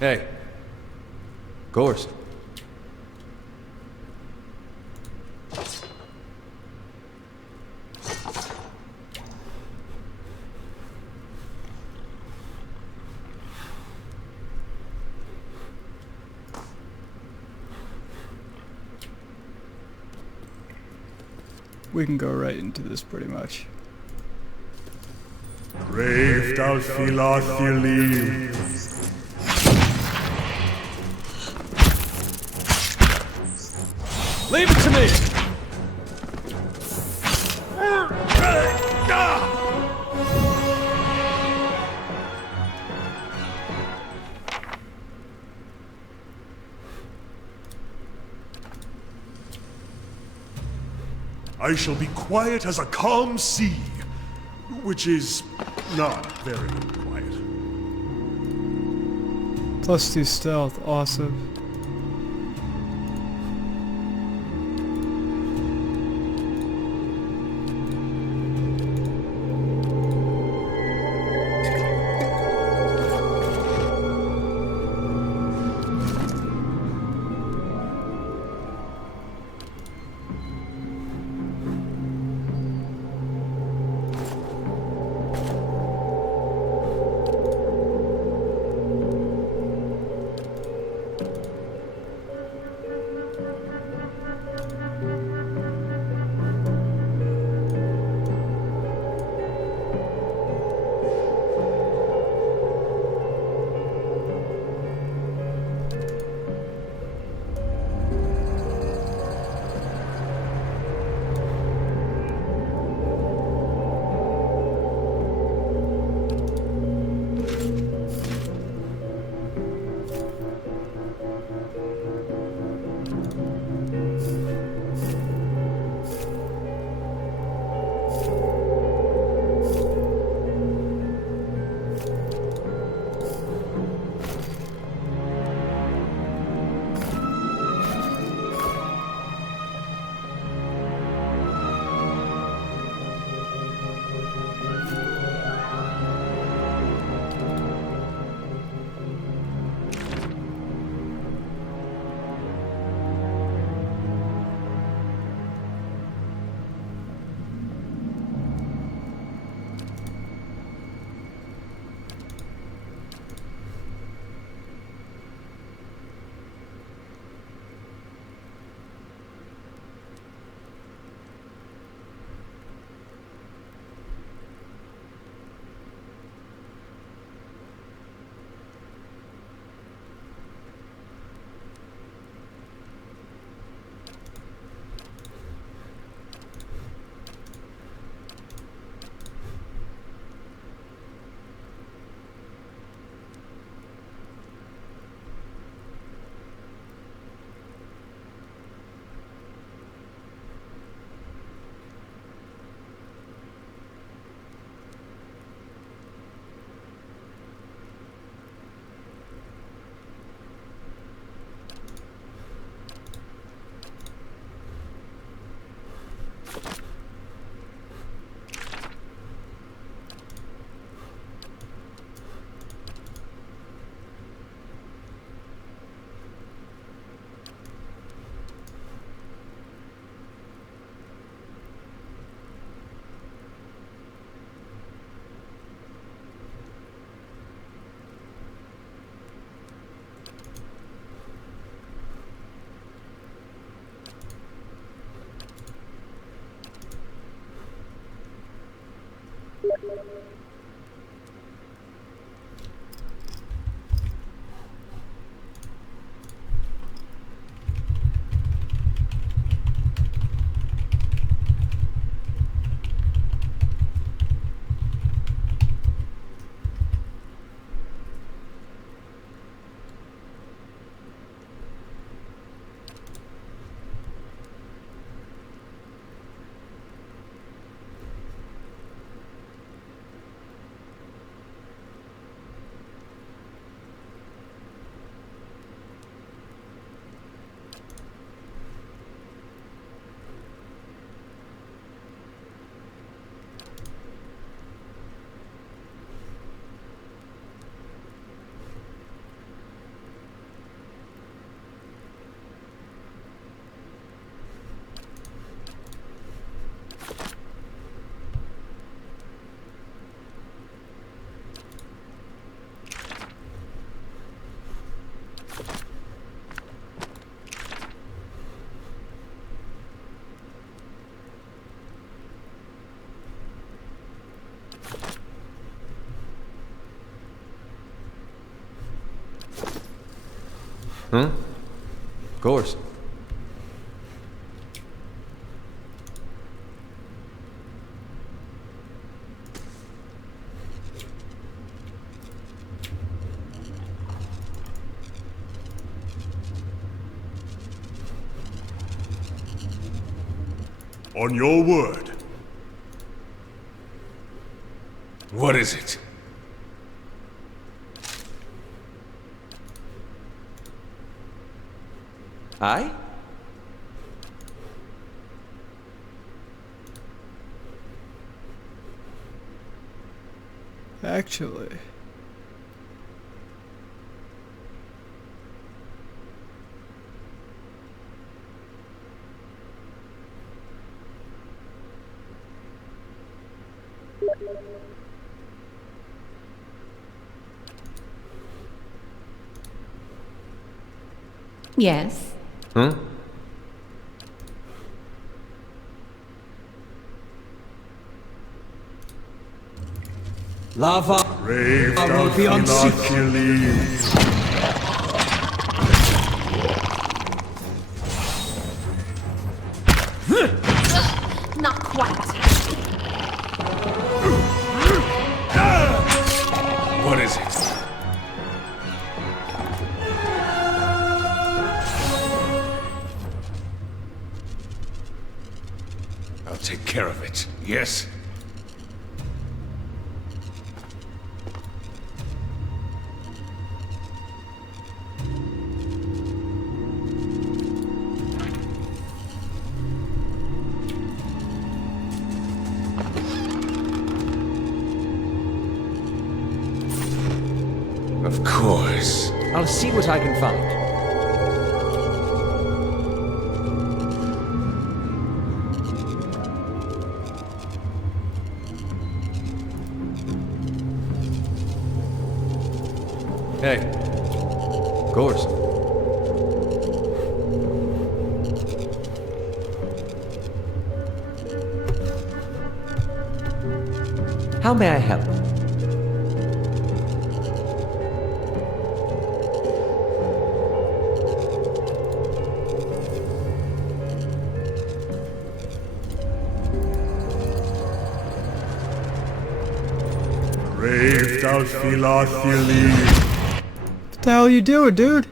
Hey. Gorst. We can go right into this pretty much. Brave Dalfilathilim. Leave it to me! I shall be quiet as a calm sea, which is not very quiet. +2 stealth, awesome. Huh? Of course. On your word. What is it? Aye? Actually. Yes. Huh? Lava. Brave will be on sick. Not quite. What is it? I'll take care of it. Yes? Of course. I'll see what I can find. Hey. Of course. How may I help? Brave Dalfilathili. What the hell you doing, dude?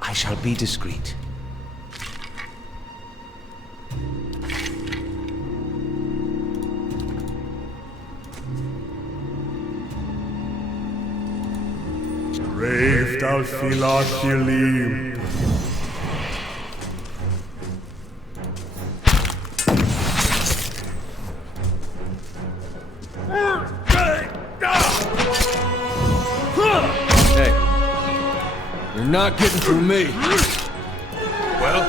I shall be discreet. Brave Dalfilathili. Hey. You're not getting through me. Well?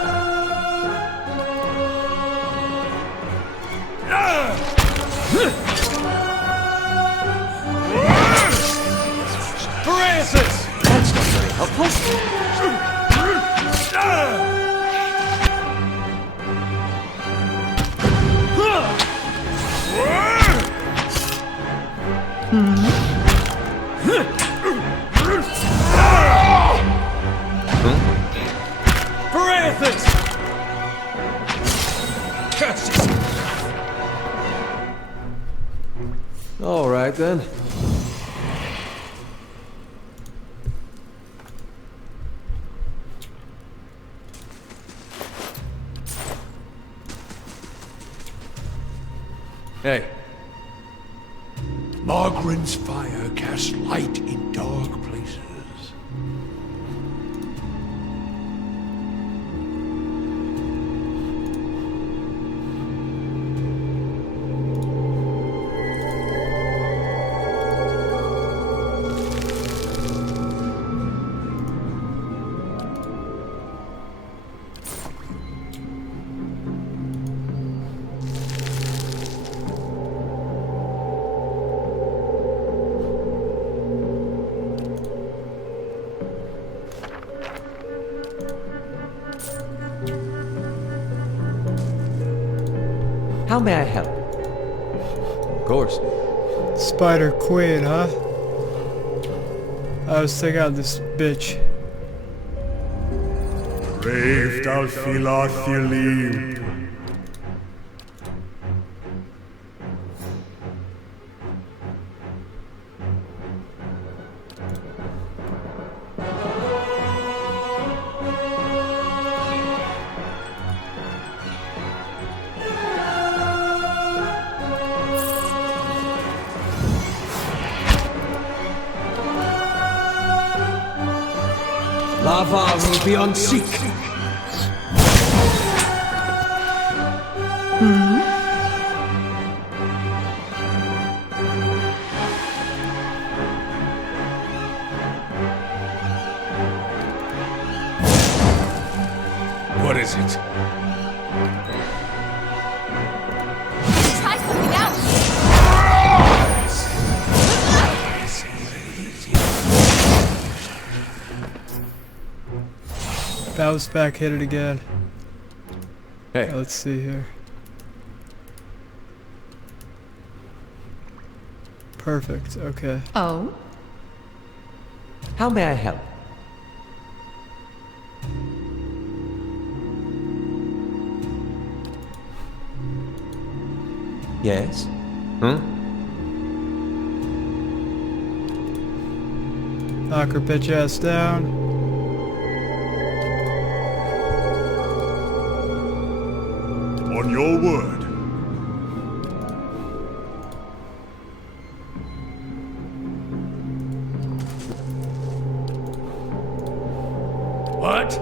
Francis! That's not very helpful. Francis! All right then. Hey. Margaren's fire casts light in dark places. How may I help? Of course. Spider Queen, huh? I was thinking of this bitch. Brave Dalfilathilim. Lava will be on seek. What is it? Try something else. Bounce back, hit it again. Hey, Let's see here. Perfect, okay. Oh? how may I help? Yes? Knock her bitch ass down. On your word. What?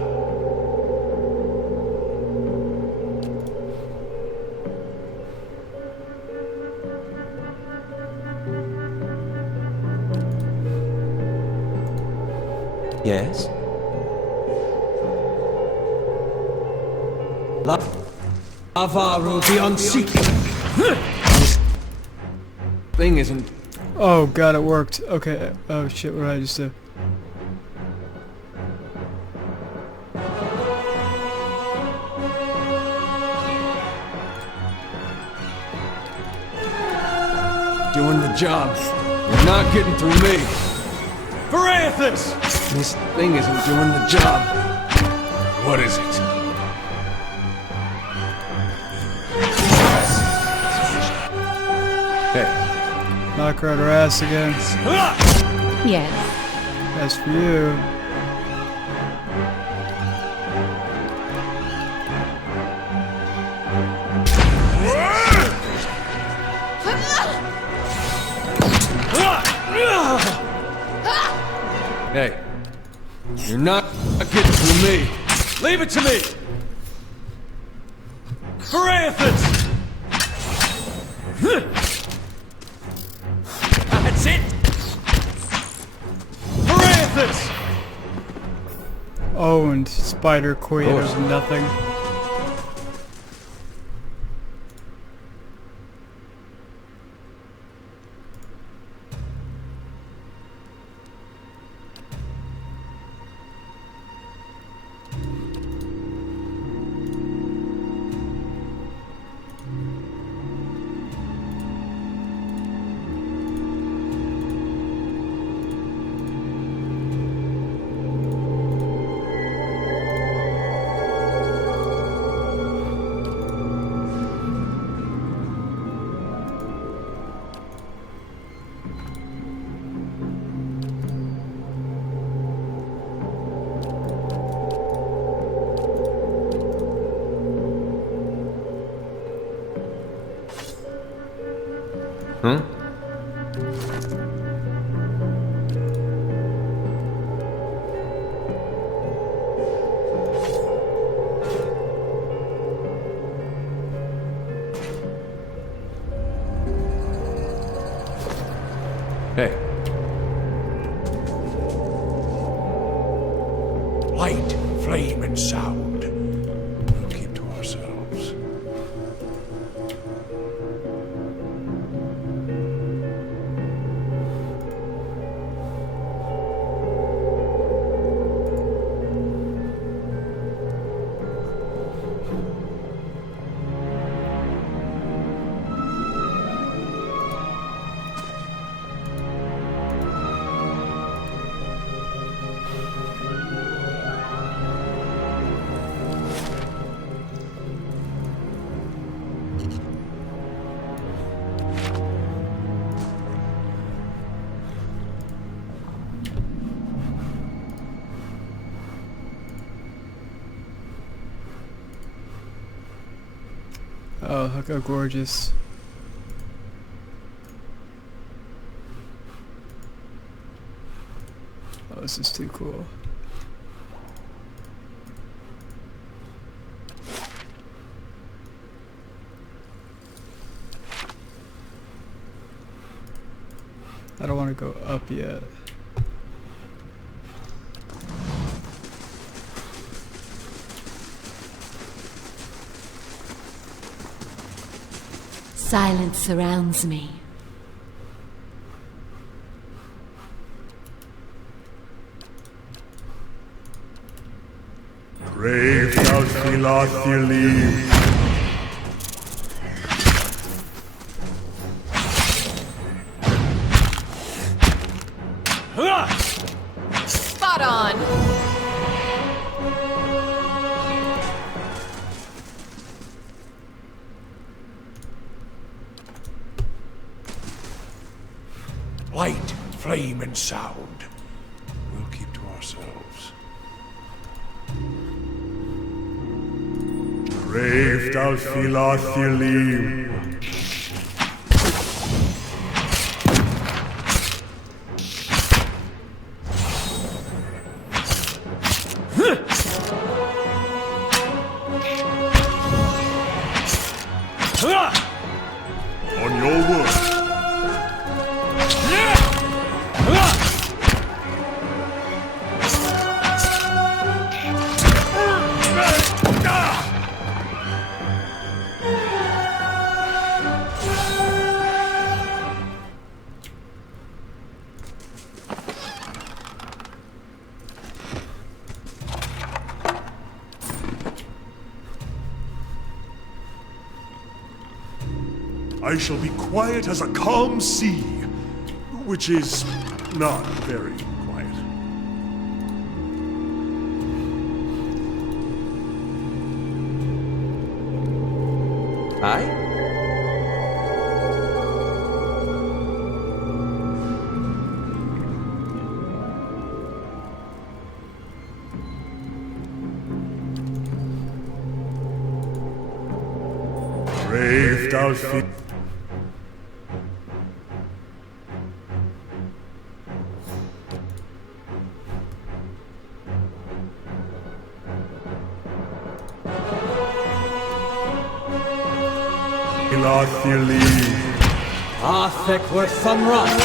Yes? Lava will be on seek. This thing isn't. Oh god, it worked. Okay. Oh shit, what did I just do? Doing the job. You're not getting through me. Varathis! This thing isn't doing the job. What is it? Hey, Knock her out her ass again. Yes. As for you. hey. You're not getting through me. Leave it to me! Varathis! That's it! Varathis! Oh, and Spider Queen course. is nothing. Light, flame, and sound. We'll keep to ourselves. Oh, look how gorgeous. Oh, this is too cool. I don't want to go up yet. Silence surrounds me. Brave thou Philothelie. Spot on! Light, flame, and sound. We'll keep to ourselves. Brave thou Philothelie. On your word. I shall be quiet as a calm sea, which is not very quiet. Aye? Brave thou Philothelie. Ah, thick where sun runs.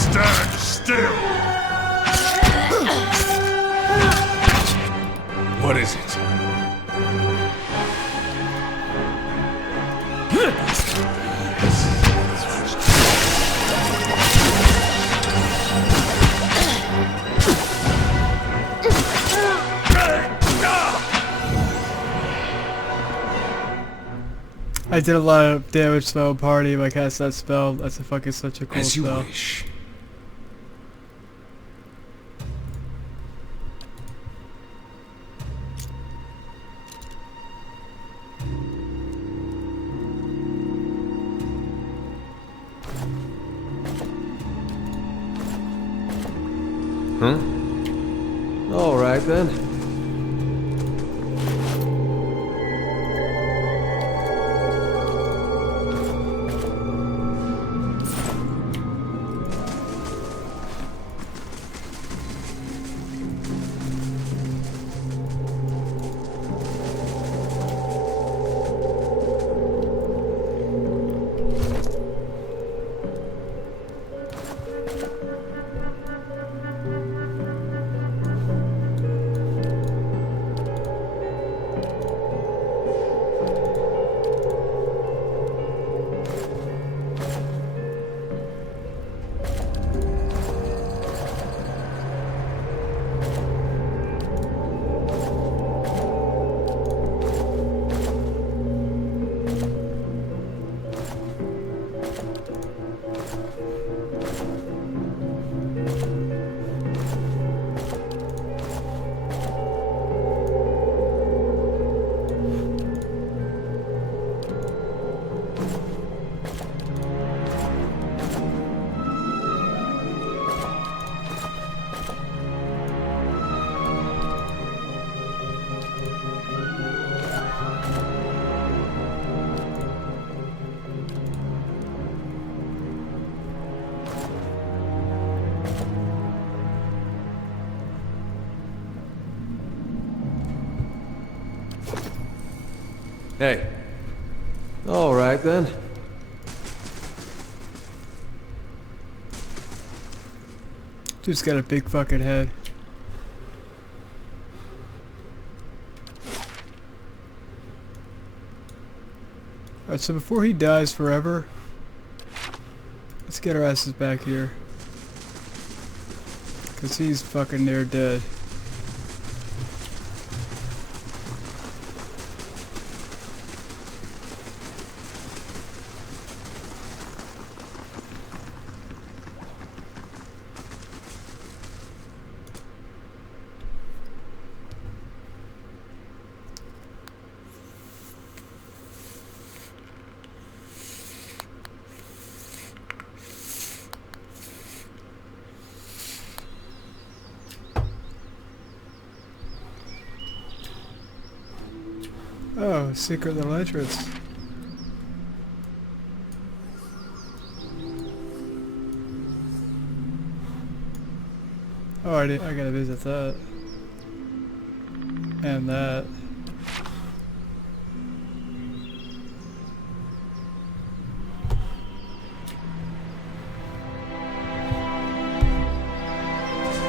Stand still. What is it? I did a lot of damage spell party if I cast that spell. That's a fucking such a cool As you spell. wish. Huh? All right then. Hey. All right, then. Dude's got a big fucking head. Alright, so before he dies forever, let's get our asses back here. Cause he's fucking near dead. Oh, secret little entrance. Oh, I gotta visit that. And that.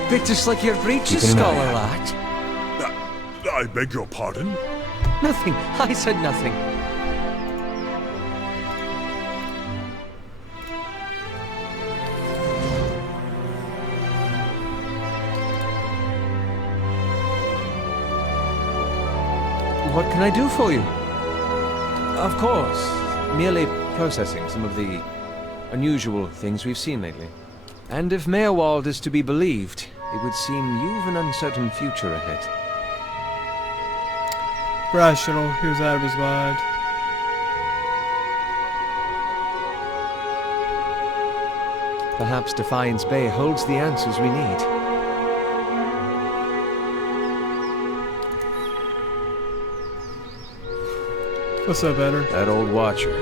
Bit to slick your breeches, scholar lad. I beg your pardon? Nothing. I said nothing. What can I do for you? Of course. Merely processing some of the unusual things we've seen lately. And if Meerwald is to be believed, it would seem you've an uncertain future ahead. Rational, he was out of his mind. Perhaps Defiance Bay holds the answers we need. What's up, Eder? That old Watcher.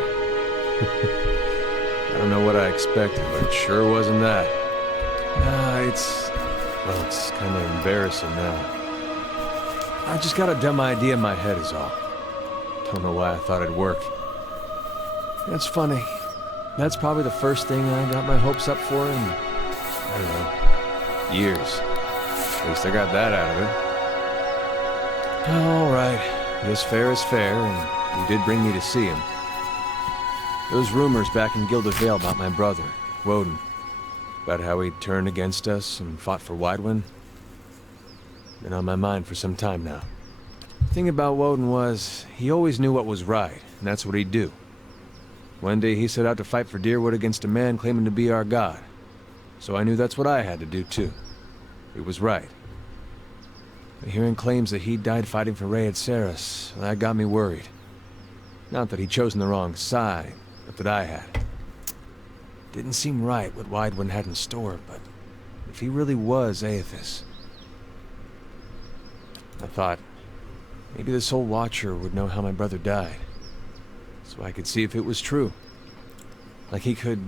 I don't know what I expected, but it sure wasn't that. It's kind of embarrassing now. I just got a dumb idea in my head is all. Don't know why I thought it'd work. That's funny. That's probably the first thing I got my hopes up for in, I don't know, years. At least I got that out of it. Alright, guess fair is fair, and you did bring me to see him. Those rumors back in Gilded Vale about my brother, Woden, about how he'd turned against us and fought for Widewind, been on my mind for some time now. The thing about Woden was, he always knew what was right, and that's what he'd do. One day he set out to fight for Deerwood against a man claiming to be our god. So I knew that's what I had to do too. It was right. But hearing claims that he'd died fighting for Rey at Saris, that got me worried. Not that he'd chosen the wrong side, but that I had. Didn't seem right what Widewind had in store, but if he really was Aethys, I thought, maybe this old Watcher would know how my brother died. So I could see if it was true. Like he could,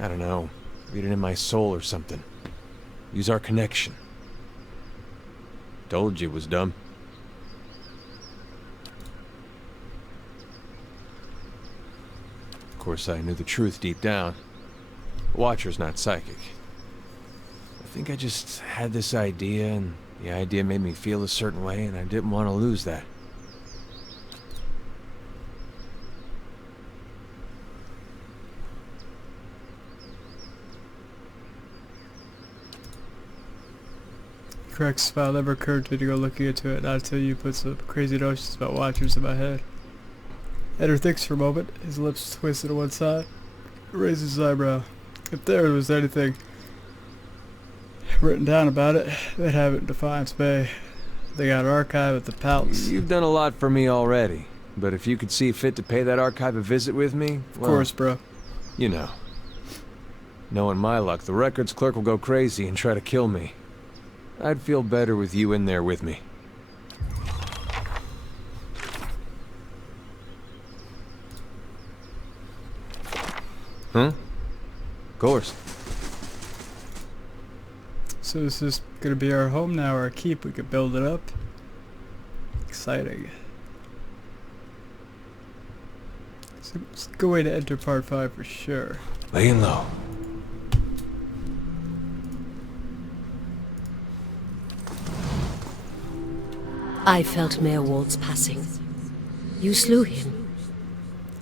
I don't know, read it in my soul or something. Use our connection. Told you it was dumb. Of course, I knew the truth deep down. Watcher's not psychic. I think I just had this idea, and the idea made me feel a certain way, and I didn't want to lose that. Correct spell never occurred to me to go looking into it, not until you put some crazy notions about Watchers in my head. Eder thinks for a moment, his lips twisted to one side, raises his eyebrow. If there was anything written down about it, they'd have it in Defiance Bay. They got an archive at the palace. You've done a lot for me already, but if you could see fit to pay that archive a visit with me, Of course, bro. You know. Knowing my luck, the records clerk will go crazy and try to kill me. I'd feel better with you in there with me. Huh? Of course. So this is gonna be our home now, our keep. We could build it up. Exciting. It's a good way to enter part 5 for sure. Laying low. I felt Mayor Wald's passing. You slew him.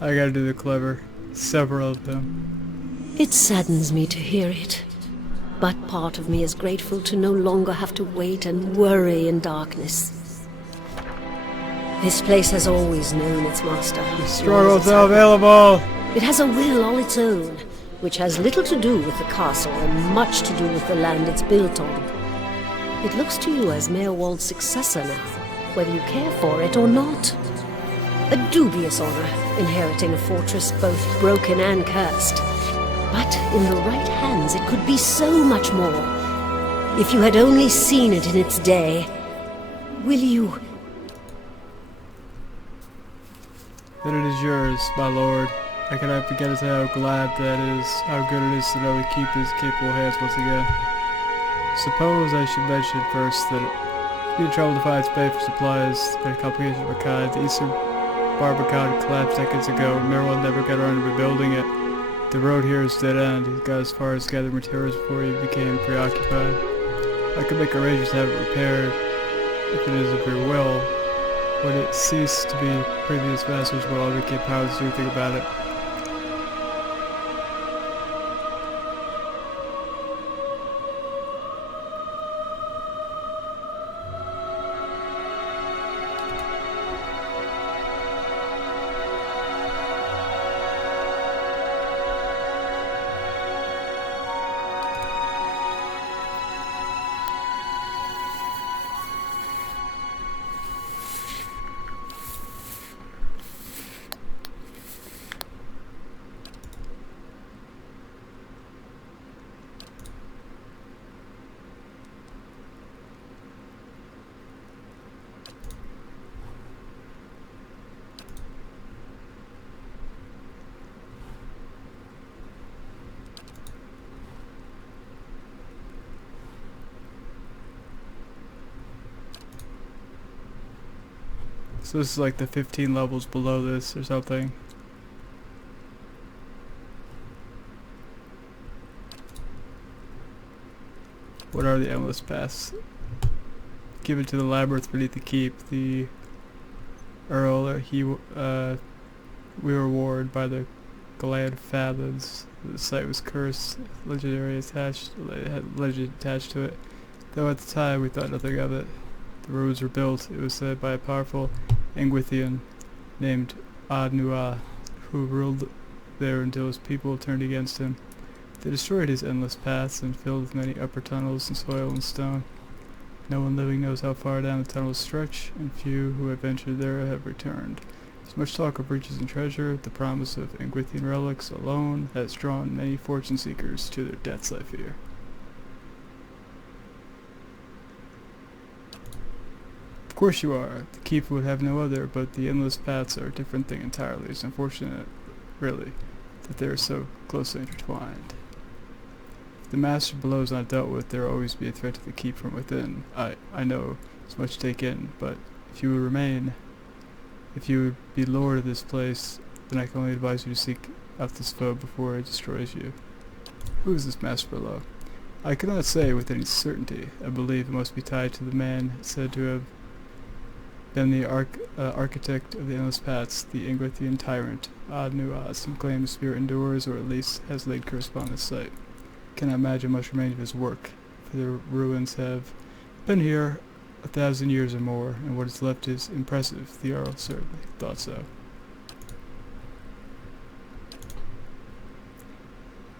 I gotta do the clever. Several of them. It saddens me to hear it. But part of me is grateful to no longer have to wait and worry in darkness. This place has always known its master. Strongholds now available! It has a will all its own, which has little to do with the castle and much to do with the land it's built on. It looks to you as Mayor Wald's successor now, whether you care for it or not. A dubious honor, inheriting a fortress both broken and cursed. But in the right hands it could be so much more. If you had only seen it in its day, will you... That it is yours, my lord. I cannot begin to say how glad that is, how good it is to know we keep his capable hands once again. Suppose I should mention first that it be trouble to find its pay for supplies, been a complication of a kind. The eastern Barbican collapsed decades ago, and Merwell never got around to rebuilding it. The road here is dead end. He got as far as gathering materials before he became preoccupied. I could make arrangements to have it repaired, if it is of your will. When it ceased to be previous masters will undertake power to do anything about it. So this is like the 15 levels below this or something. What are the endless paths? Given to the labyrinth beneath the keep, the Earl, we were warned by the Glad Fathoms. The site was cursed, legendary had legend attached to it. Though at the time we thought nothing of it. The roads were built, it was said, by a powerful Engwithian named Ad-Nuah, who ruled there until his people turned against him. They destroyed his endless paths and filled with many upper tunnels and soil and stone. No one living knows how far down the tunnels stretch, and few who have ventured there have returned. There's much talk of riches and treasure. The promise of Engwithian relics alone has drawn many fortune seekers to their deaths, I fear. Of course you are. The keep would have no other, but the endless paths are a different thing entirely. It's unfortunate, really, that they are so closely intertwined. If the master below is not dealt with, there will always be a threat to the keep from within. I know it's much to take in, but if you would remain, if you would be lord of this place, then I can only advise you to seek out this foe before it destroys you. Who is this master below? I cannot say with any certainty. I believe it must be tied to the man said to have been the architect of the endless paths, the Engwithian tyrant, Ad-Nuah. Some claim the spirit endures, or at least has laid curse upon this site. Cannot imagine much remains of his work, for the ruins have been here 1,000 years or more, and what is left is impressive. The Earl certainly thought so.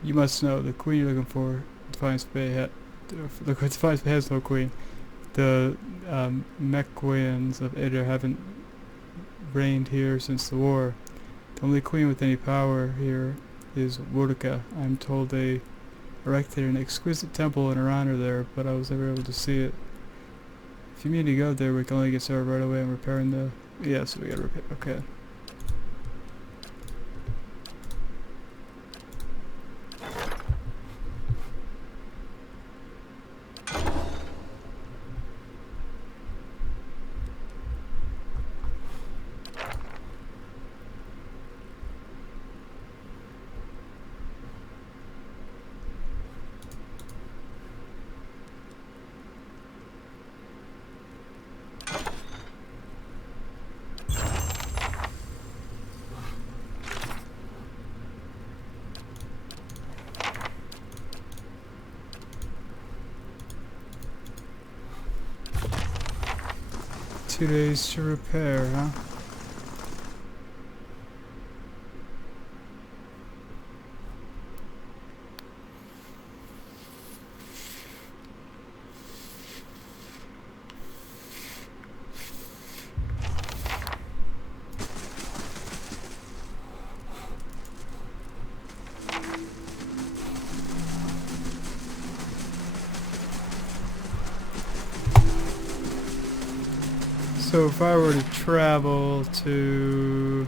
You must know, the queen you're looking for, Defiance Bay has no queen. The Mekwans of 1hr haven't reigned here since the war. The only queen with any power here is Wodika. I'm told they erected an exquisite temple in her honor there, but I was never able to see it. If you mean to go there, we can only get started right away on repairing the... Yes, we gotta repair... Okay. 2 days to repair, huh? So if I were to travel to...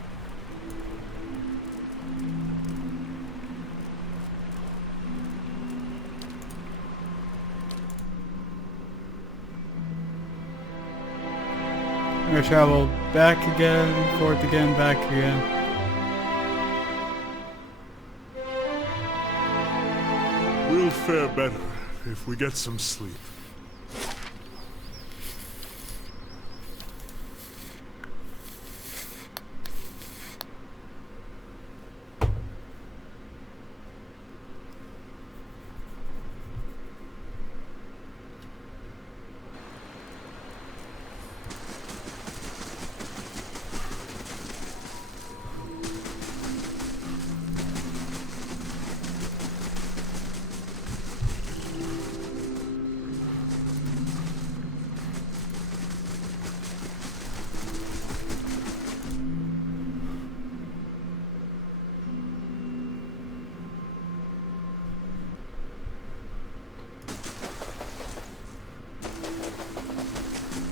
I'm gonna travel back again, forth again, back again. We'll fare better if we get some sleep.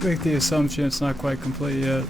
Make the assumption it's not quite complete yet.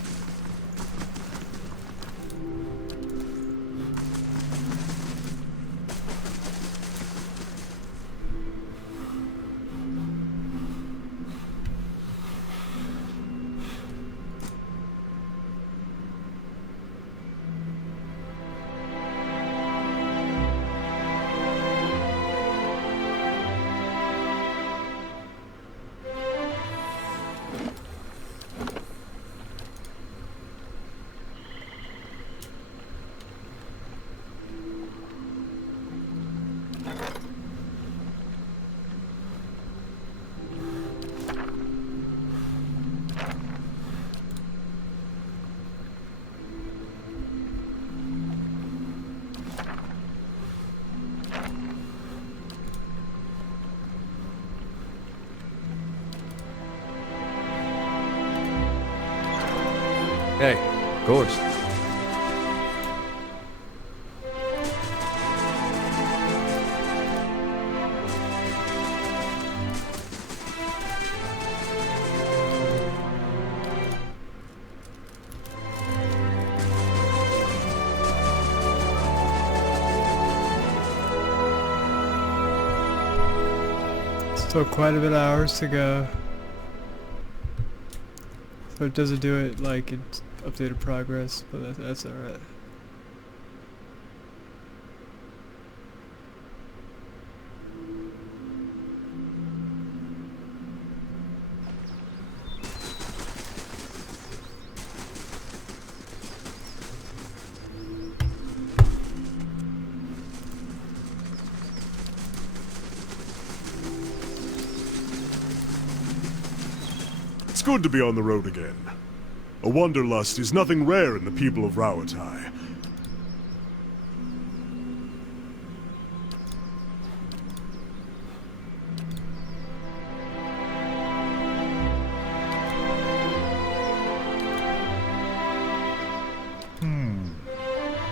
Hey, of course. Still quite a bit of hours to go. So it doesn't do it like it's updated progress, but that's alright. It's good to be on the road again. A wanderlust is nothing rare in the people of Rauatai.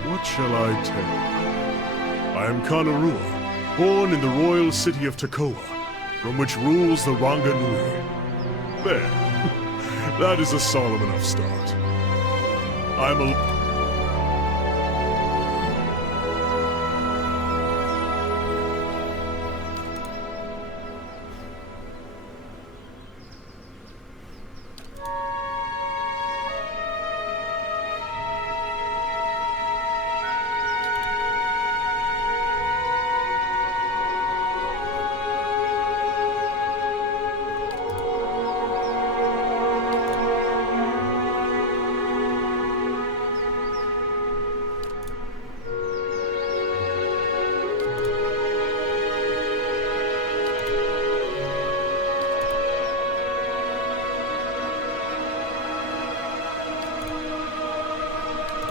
What shall I tell? I am Kanarua, born in the royal city of Takoa, from which rules the Ranga Nui. There. That is a solemn enough start. I'm a...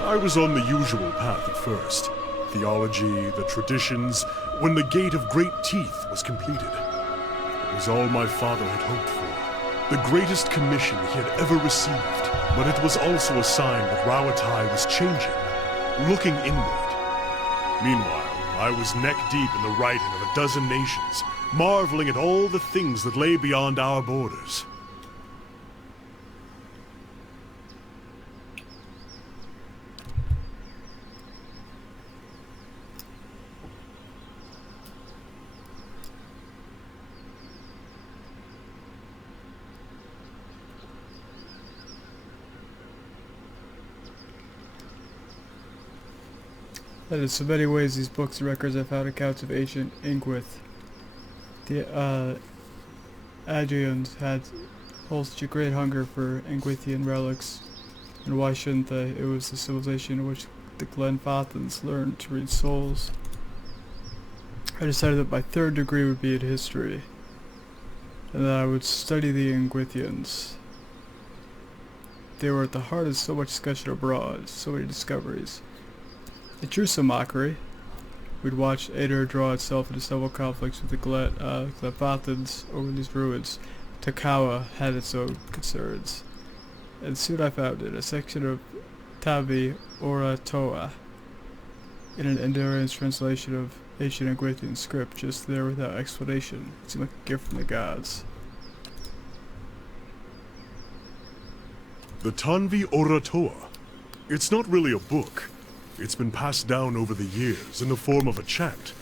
I was on the usual path at first. Theology, the traditions, when the Gate of Great Teeth was completed. It was all my father had hoped for. The greatest commission he had ever received. But it was also a sign that Rauatai was changing, looking inward. Meanwhile, I was neck-deep in the writing of a dozen nations, marveling at all the things that lay beyond our borders. That in so many ways these books and records have found accounts of ancient Ingwith. The Adrians had such a great hunger for Ingwithian relics, and why shouldn't they? It was the civilization in which the Glenfathans learned to read souls. I decided that my third degree would be in history, and that I would study the Ingwithians. They were at the heart of so much discussion abroad, so many discoveries. It drew some mockery. We'd watch 1hr draw itself into several conflicts with the Glenfathans over these ruins. Takawa had its own concerns. And soon I found it, a section of Tabi Oratoa, in an Endurance translation of ancient Ingwithian script, just there without explanation. It seemed like a gift from the gods. The Tanvi Oratoa. It's not really a book. It's been passed down over the years in the form of a chant.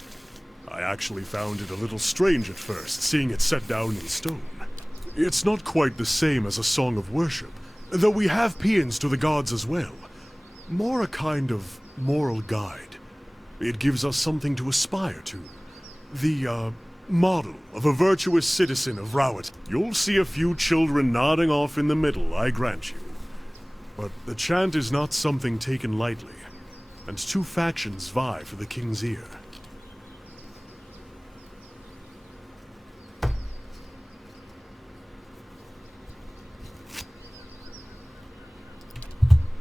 I actually found it a little strange at first, seeing it set down in stone. It's not quite the same as a song of worship, though we have paeans to the gods as well. More a kind of moral guide. It gives us something to aspire to. The, model of a virtuous citizen of Rauat. You'll see a few children nodding off in the middle, I grant you. But the chant is not something taken lightly, and two factions vie for the king's ear.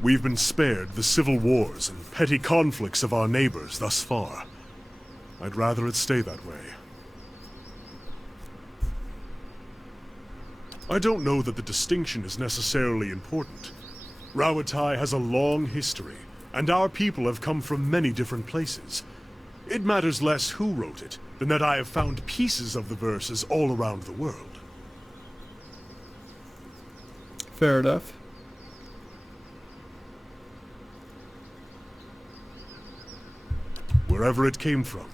We've been spared the civil wars and petty conflicts of our neighbors thus far. I'd rather it stay that way. I don't know that the distinction is necessarily important. Rauatai has a long history, and our people have come from many different places. It matters less who wrote it than that I have found pieces of the verses all around the world. Fair enough. Wherever it came from,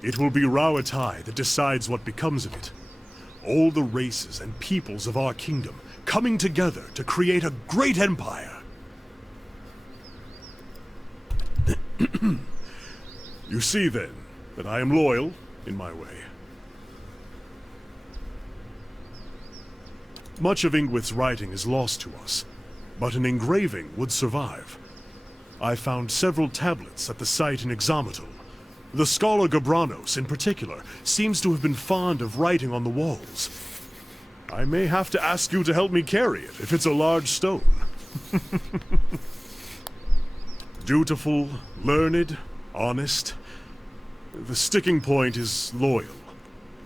it will be Rauatai that decides what becomes of it. All the races and peoples of our kingdom coming together to create a great empire. You see, then, that I am loyal in my way. Much of Ingwith's writing is lost to us, but an engraving would survive. I found several tablets at the site in Examitol. The scholar Gabranos, in particular, seems to have been fond of writing on the walls. I may have to ask you to help me carry it, if it's a large stone. Dutiful, learned, honest. The sticking point is loyal.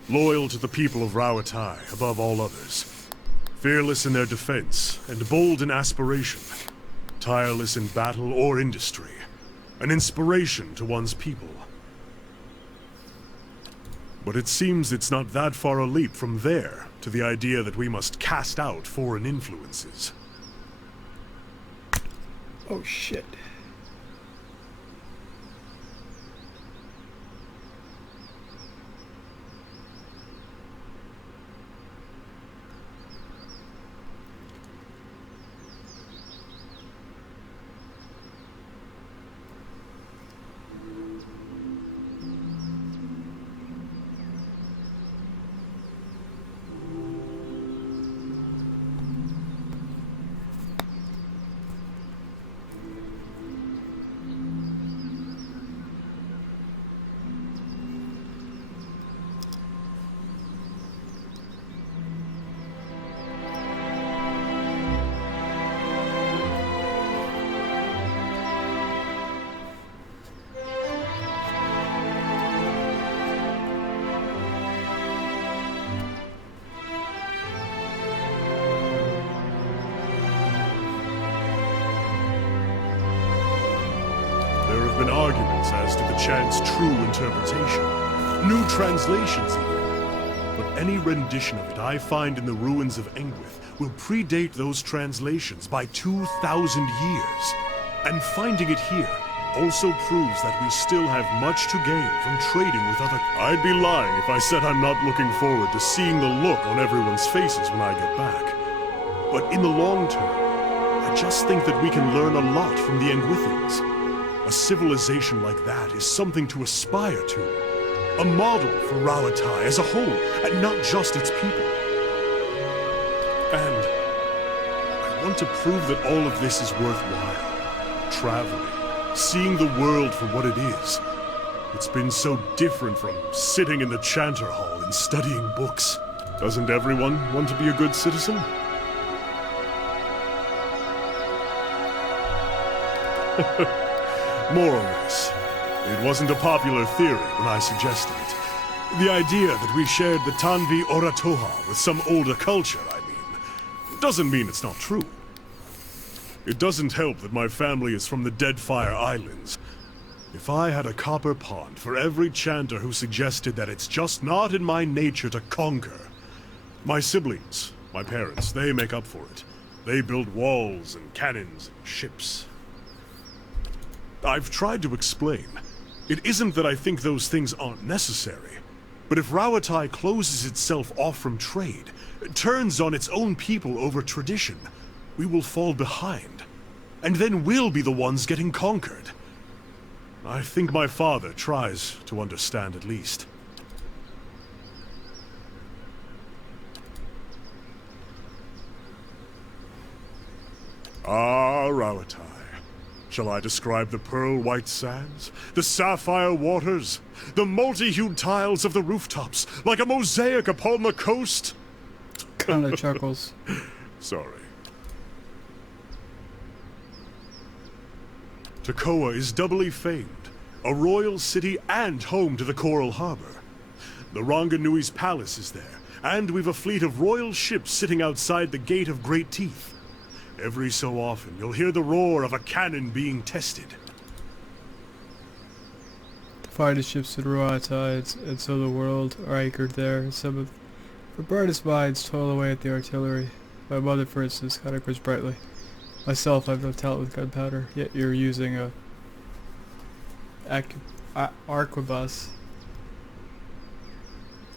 Loyal to the people of Rauatai, above all others. Fearless in their defense, and bold in aspiration. Tireless in battle or industry. An inspiration to one's people. But it seems it's not that far a leap from there to the idea that we must cast out foreign influences. Oh shit. have been arguments as to the chant's true interpretation. New translations even. But any rendition of it I find in the ruins of Engwith will predate those translations by 2,000 years. And finding it here also proves that we still have much to gain from trading with other... I'd be lying if I said I'm not looking forward to seeing the look on everyone's faces when I get back. But in the long term, I just think that we can learn a lot from the Engwithians. A civilization like that is something to aspire to. A model for Rauatai as a whole, and not just its people. And I want to prove that all of this is worthwhile. Traveling, seeing the world for what it is. It's been so different from sitting in the Chanter Hall and studying books. Doesn't everyone want to be a good citizen? More or less. It wasn't a popular theory when I suggested it. The idea that we shared the Tanvi Oratoha with some older culture, I mean, doesn't mean it's not true. It doesn't help that my family is from the Deadfire Islands. If I had a copper pond for every chanter who suggested that it's just not in my nature to conquer. My siblings, my parents, they make up for it. They build walls and cannons and ships. I've tried to explain. It isn't that I think those things aren't necessary, but if Rauatai closes itself off from trade, turns on its own people over tradition, we will fall behind, and then we'll be the ones getting conquered. I think my father tries to understand at least. Ah, Rauatai. Shall I describe the pearl-white sands, the sapphire waters, the multi-hued tiles of the rooftops, like a mosaic upon the coast? Kinda chuckles. Sorry. Tekoa is doubly famed, a royal city and home to the Coral Harbor. The Ranganui's palace is there, and we've a fleet of royal ships sitting outside the Gate of Great Teeth. Every so often, you'll hear the roar of a cannon being tested. The finest ships in Rauatai and so the world are anchored there. Some of the brightest minds toil away at the artillery. My mother, for instance, conquers brightly. Myself, I've no talent with gunpowder, yet you're using a arquebus.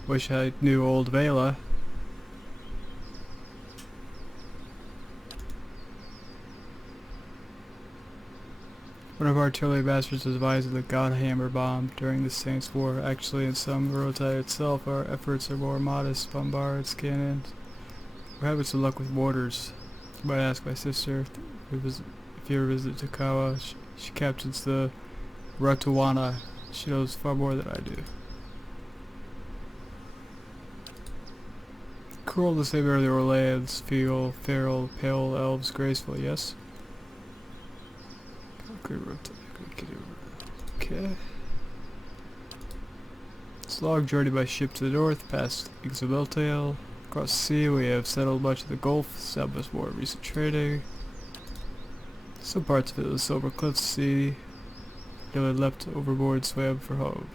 Wish I knew old Vela. One of our artillery masters devised the Godhammer bomb during the Saints' War. Actually, in some Rauatai itself, our efforts are more modest. Bombards, cannons. We're having some luck with mortars. You might ask my sister if you ever visit Takawa. She captains the Ratuana. She knows far more than I do. Cruel to say earlier, Orlands feel feral, pale elves, graceful, yes? Okay. It's a long journey by ship to the north, past Ixabeltail. Across the sea, we have settled much of the Gulf, established more recent trading. Some parts of it, the Silver Cliffs Sea, nearly leapt overboard, swam for home.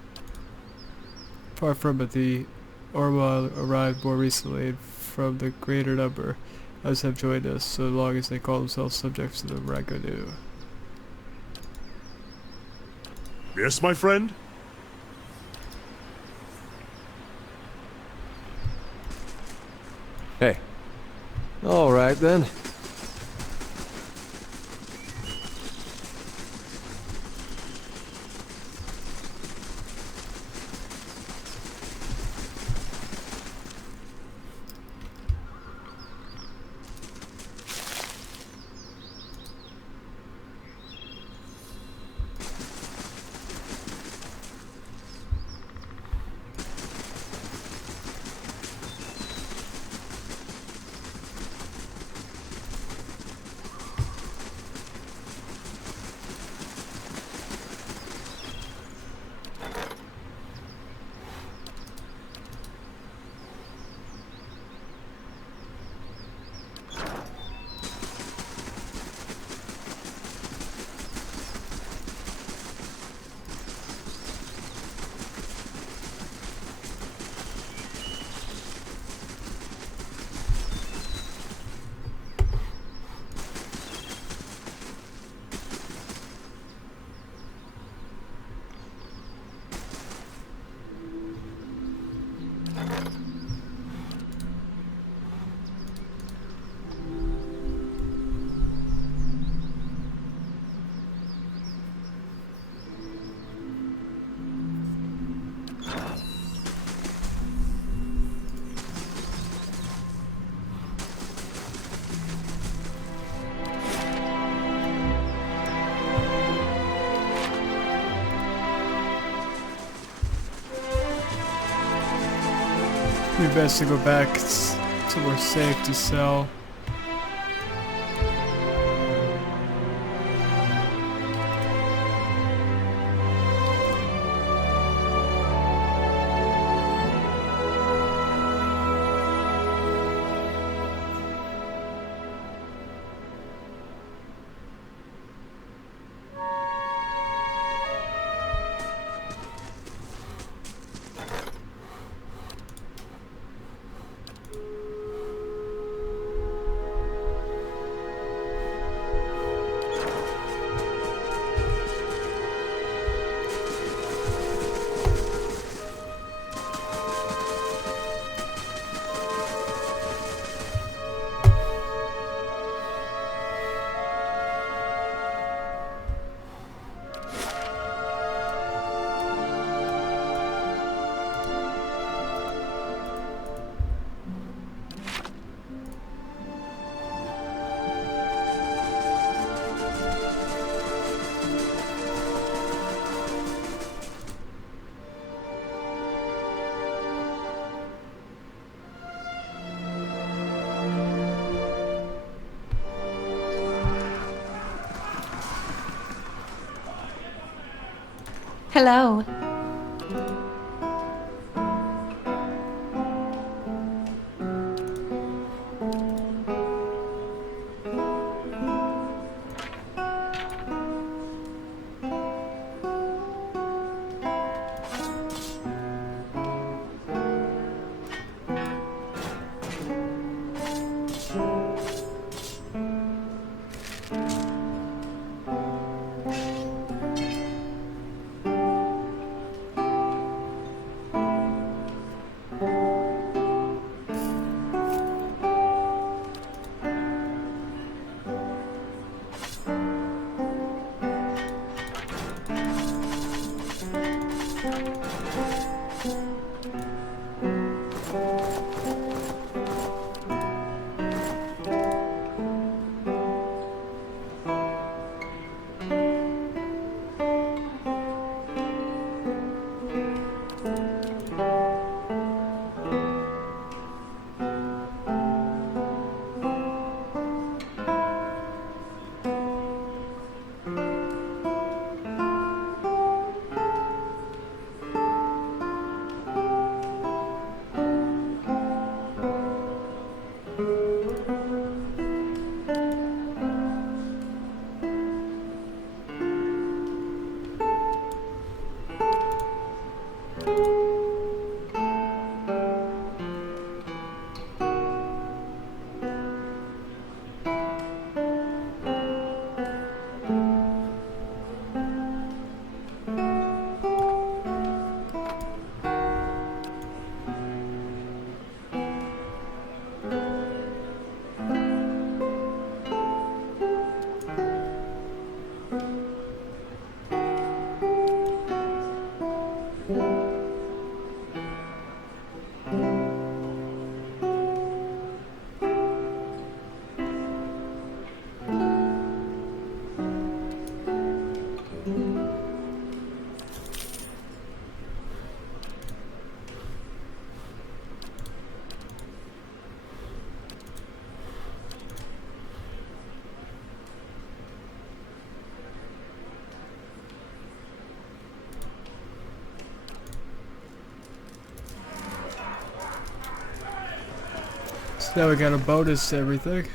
Far from it, the Orma arrived more recently from the greater number, as have joined us, so long as they call themselves subjects to the Ranganu. Yes, my friend? Hey. All right, then. be best to go back somewhere safe to sell. Hello. So now we got a bonus to everything.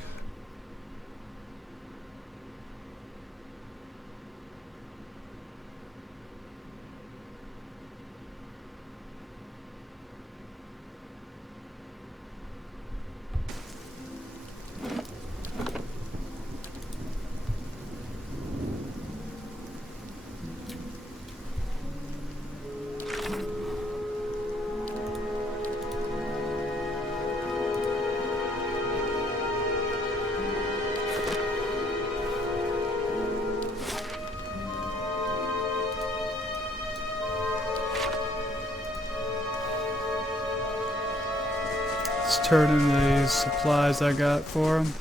Let's turn in the supplies I got for him.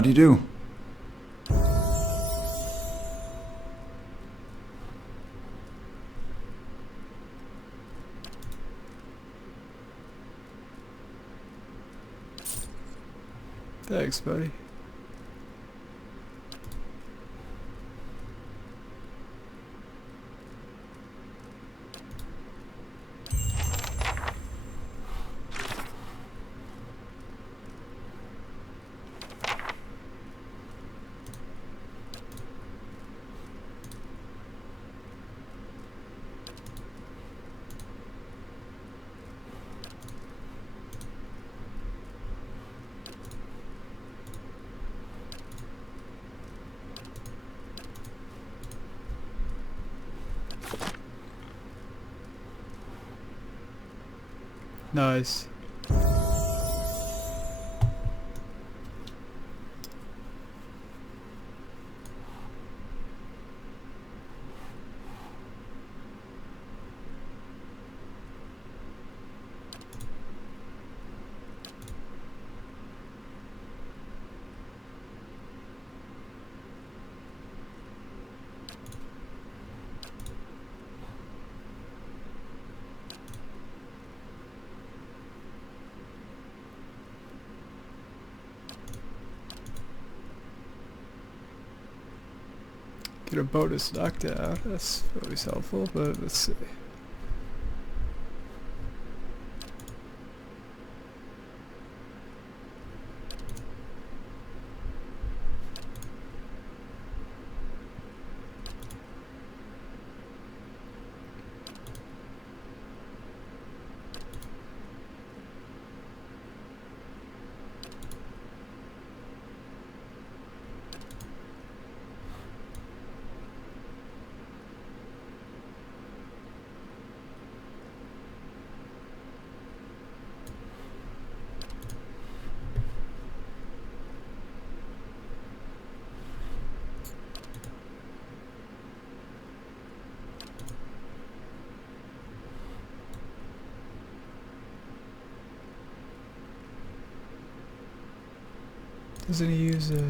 How do you do? Thanks, buddy. Nice. Get a bonus knockdown. That's always helpful, but let's see. Doesn't he use a...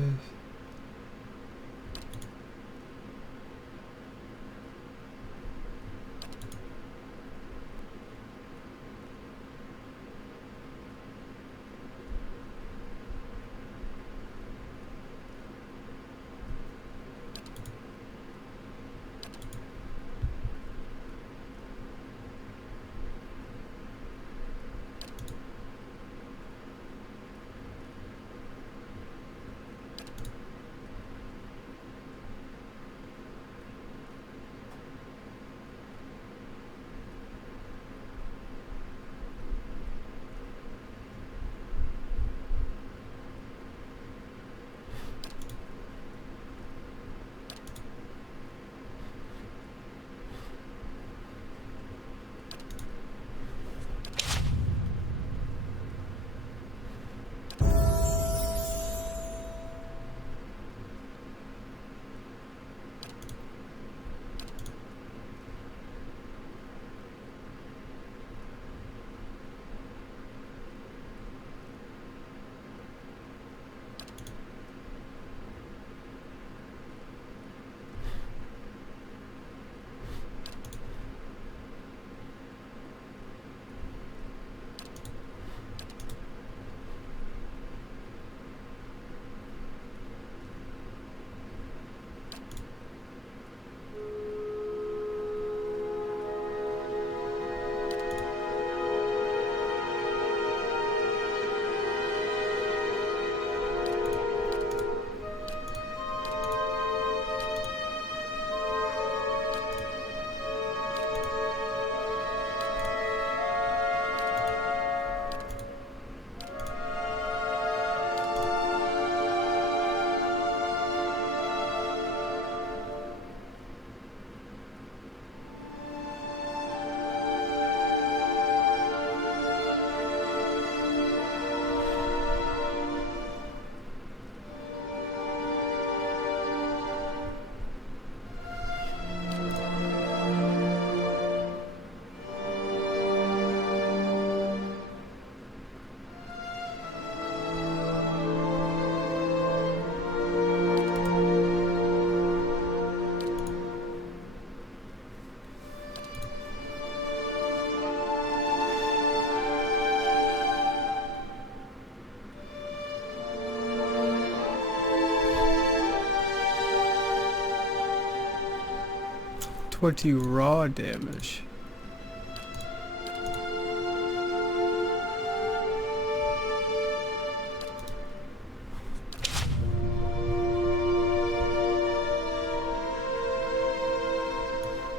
120 raw damage.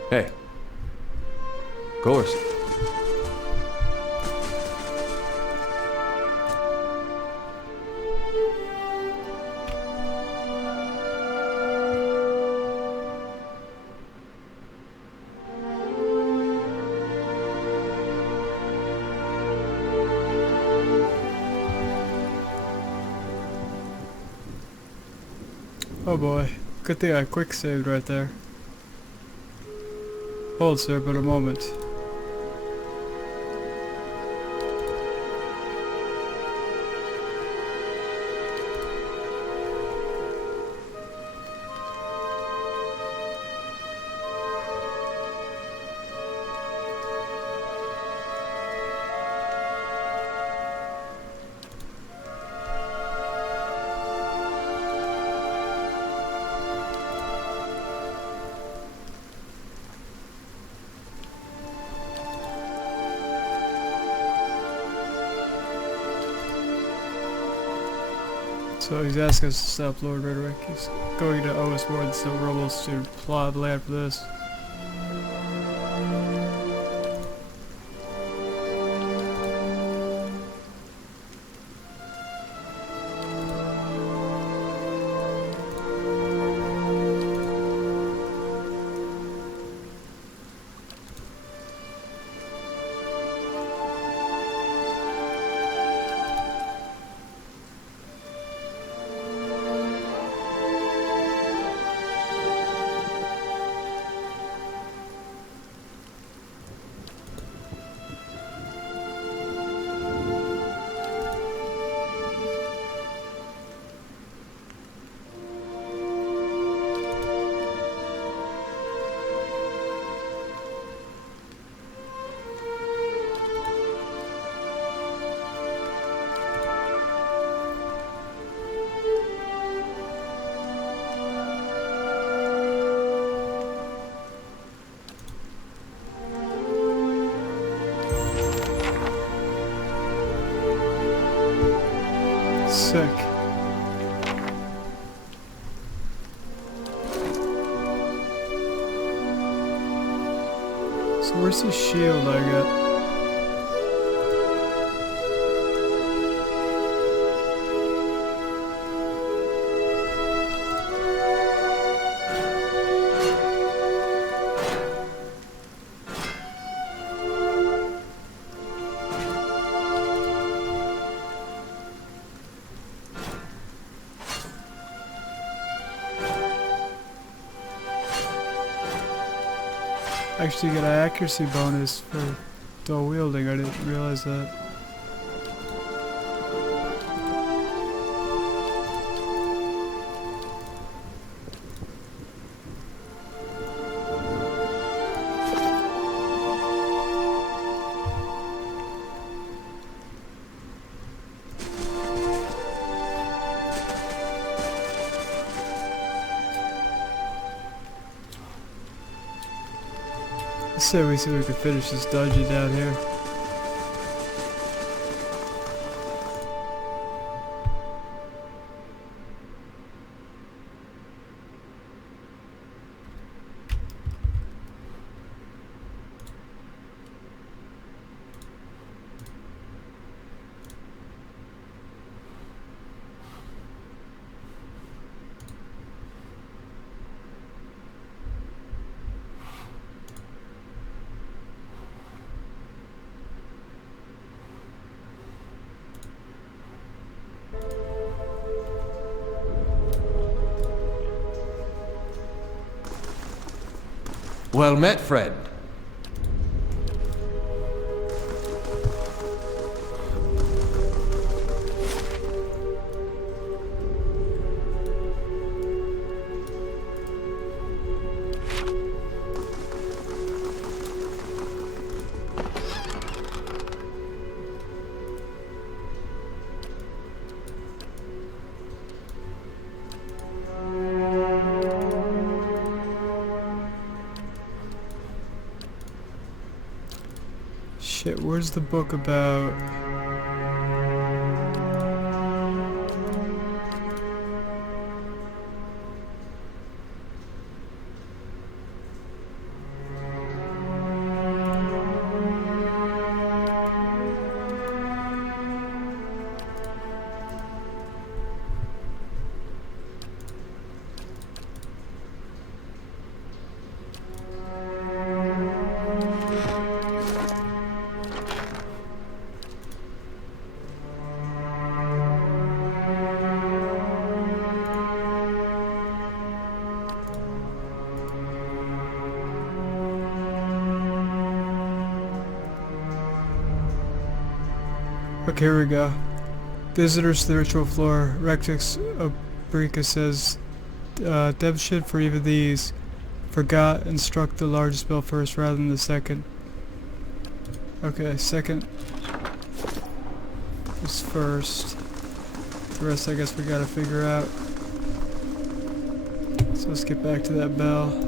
Hey. Of course. Oh boy. Good thing I quick saved right there. Hold, sir, but a moment. So he's asking us to stop Lord Rhetoric. He's going to owe us more than some rebels to plow the land for this. Sick. So where's the shield I got? Actually get an accuracy bonus for dual wielding. I didn't realize that. Let's say we see if we can finish this dungeon down here. Well met, friend. Shit, where's the book about? Okay, here we go. Visitors to the ritual floor. Rectix Obrica says, Dev should for even these. Forgot and struck the large spell first rather than the second. Okay, second is first. The rest I guess we gotta figure out. So let's get back to that bell.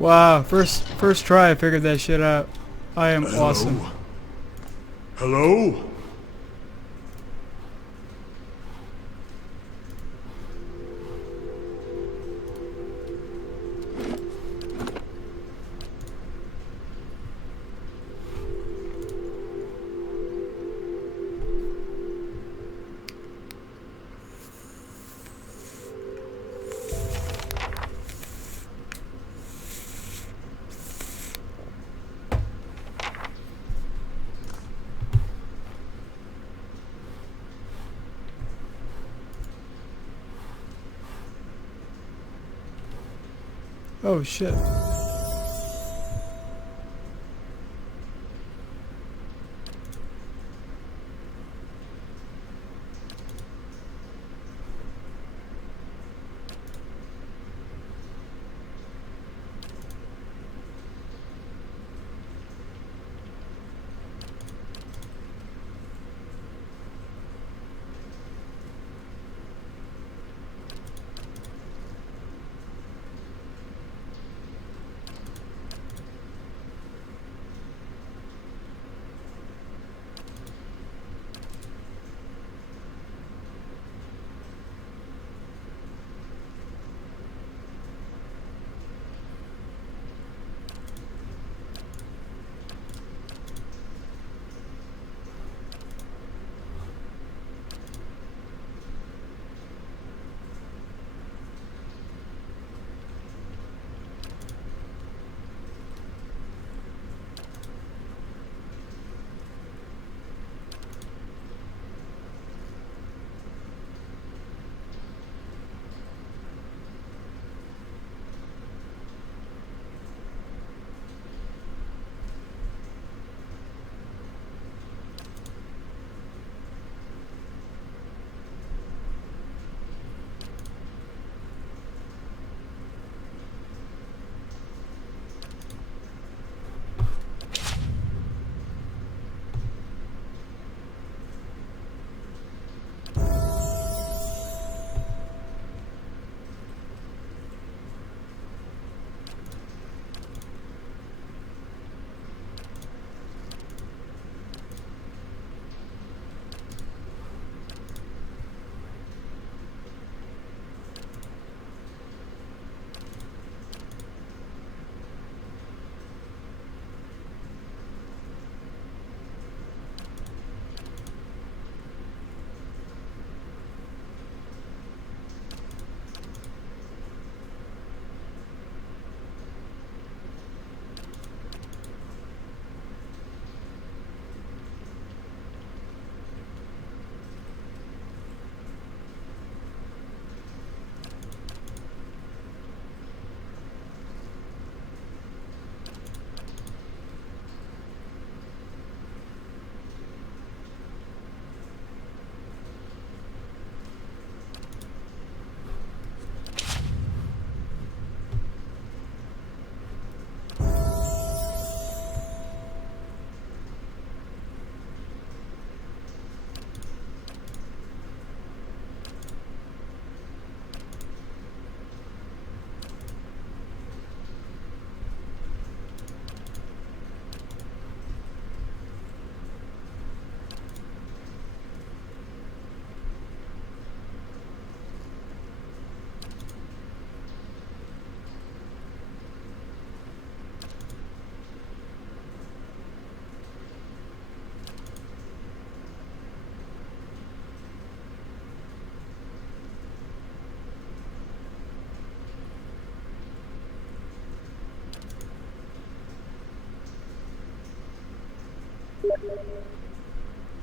Wow, first try I figured that shit out. I am awesome. Hello? Oh shit.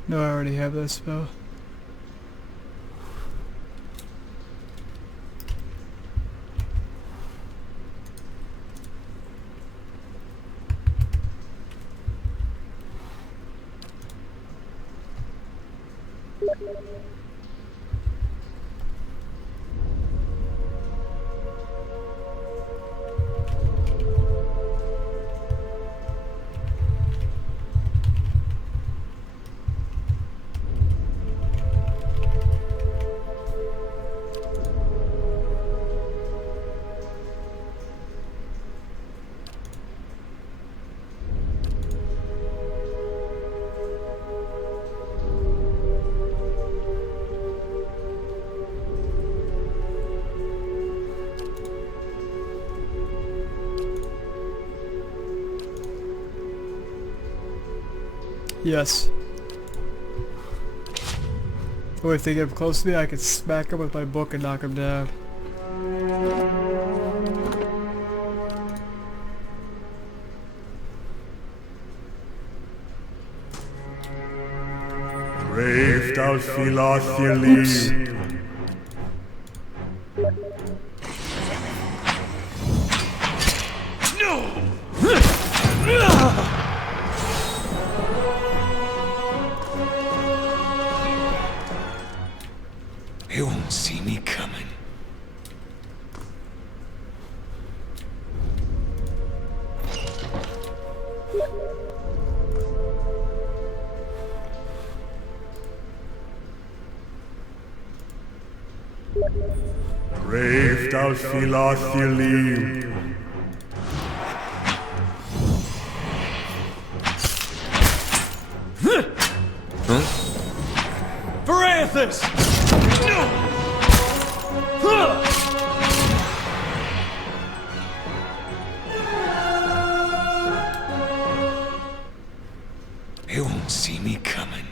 No, I already have that spell. Yes. Oh, if they get close to me, I can smack them with my book and knock them down. Brave thou Philothelie. They won't see me coming. Brave thou Philothelie. Barathas! They won't see me coming.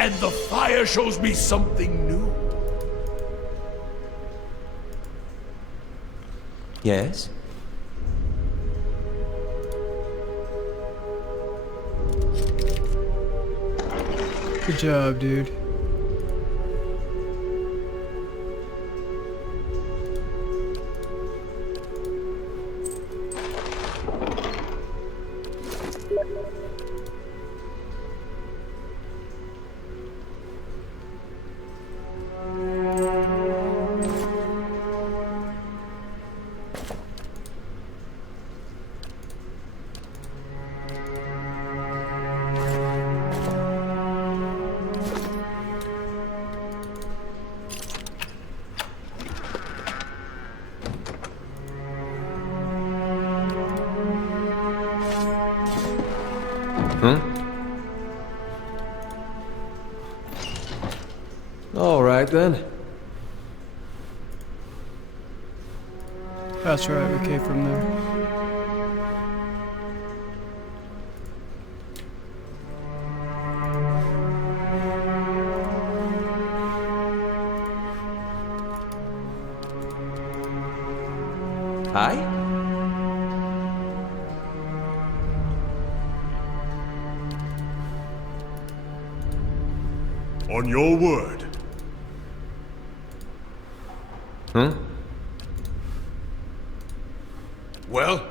And the fire shows me something new. Yes? Good job, dude. All right then. That's right, we came from there. Aye? On your word. Huh? Well?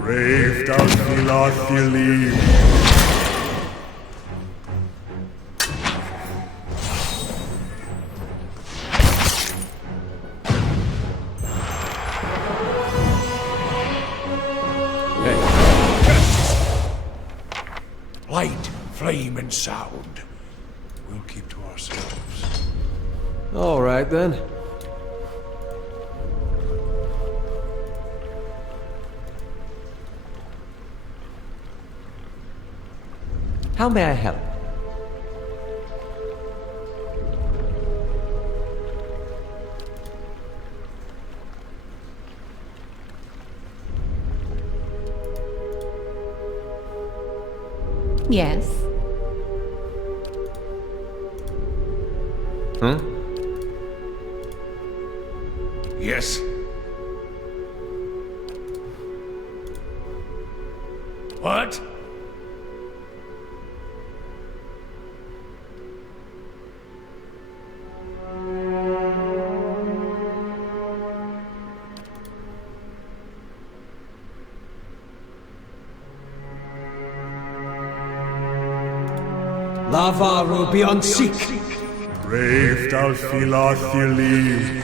Brave thou Philothelie. Light, flame, and sound. We'll keep to ourselves. All right then. How may I help? Yes. Huh? Yes. What? Lava will be on seek. Brave Dalfilathilim.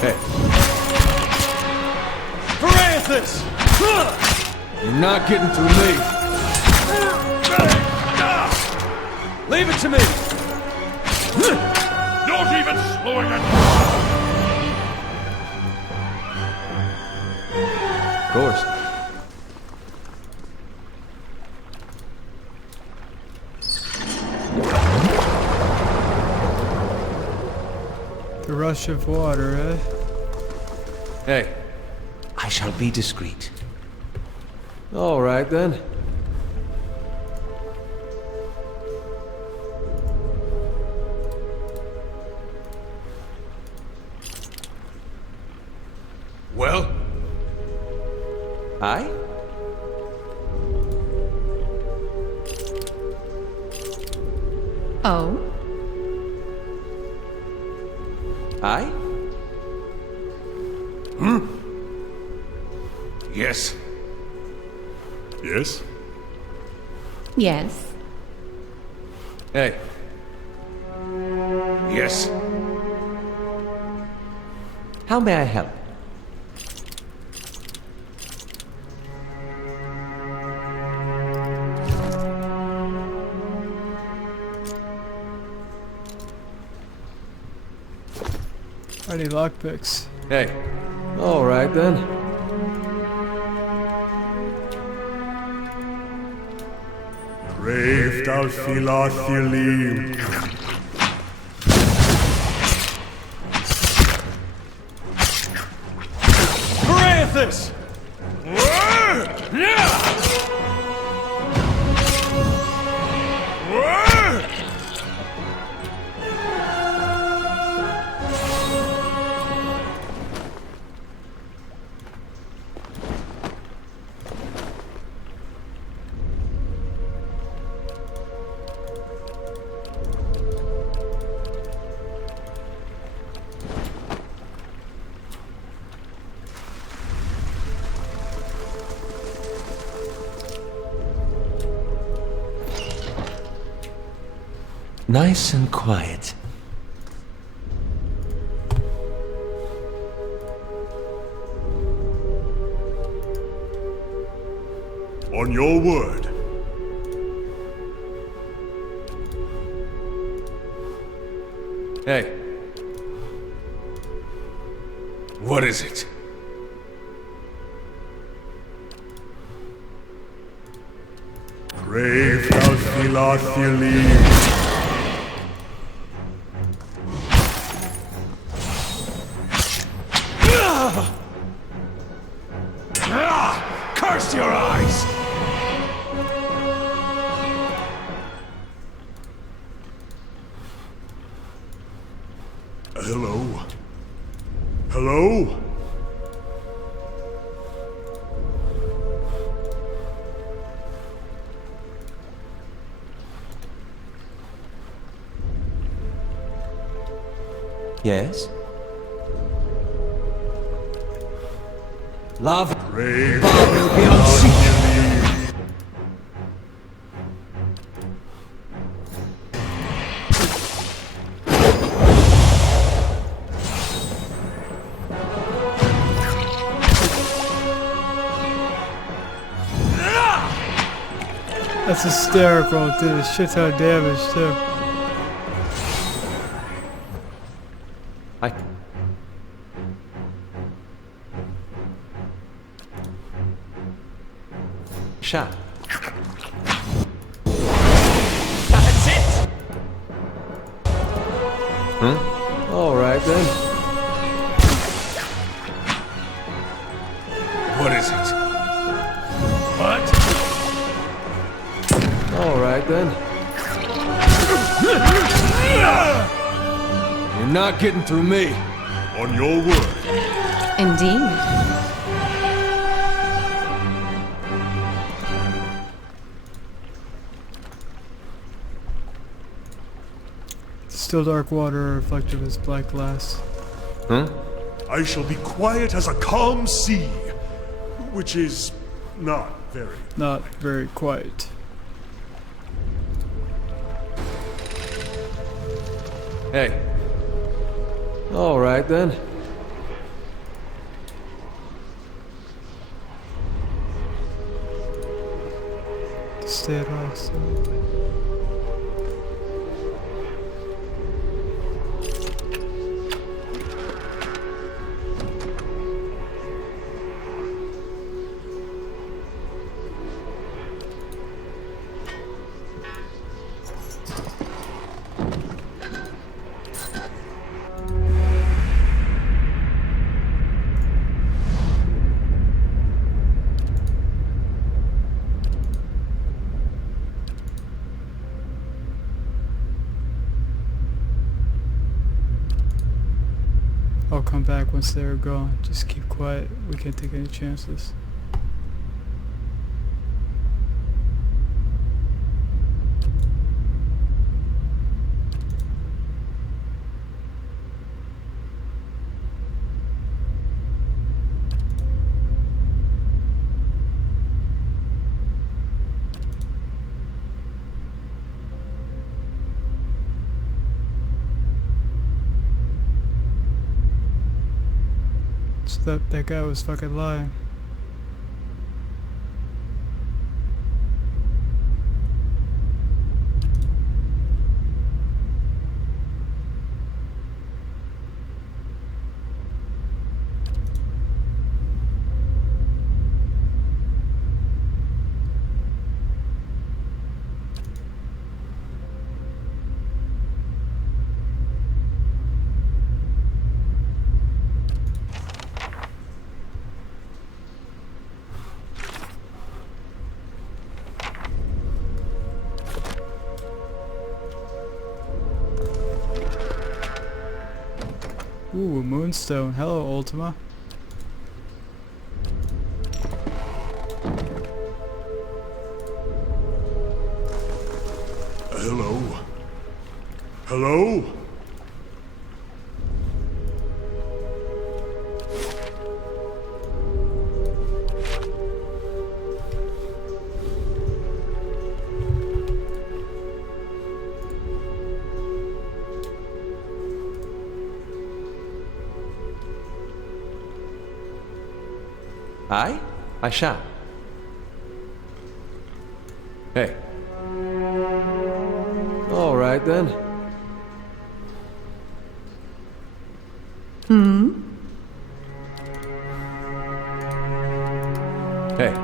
Hey, Parathis! you're not getting through me. Leave it to me. Not even slowing it! Of course. The rush of water, eh? Hey, I shall be discreet. all right then. Well? Aye? Oh? Aye? Yes. Yes? Yes. Hey, Yes. How may I help? I need lockpicks. hey. All right then. Brave Dalfilathilim. Parathis! Nice and quiet. On your word. Hey, What is it? Brave Dalfilathilim. Curse your eyes! Hello? Hello? Yes? Lava Brave will be on seek. Dalfilathilim. That's hysterical. It did a shit ton of damage, too. Shot. That's it! All right then. What is it? What? All right then. You're not getting through me. On your word. Indeed. Still dark water reflective as black glass. I shall be quiet as a calm sea, which is not very. Not very quiet. Hey. All right then. Stay at all. So. I'll come back once they're gone. Just keep quiet. We can't take any chances. So that guy was fucking lying. Ooh, a moonstone. Hello, Ultima. Hello? Hello? I shall. Hey. All right then. Hey.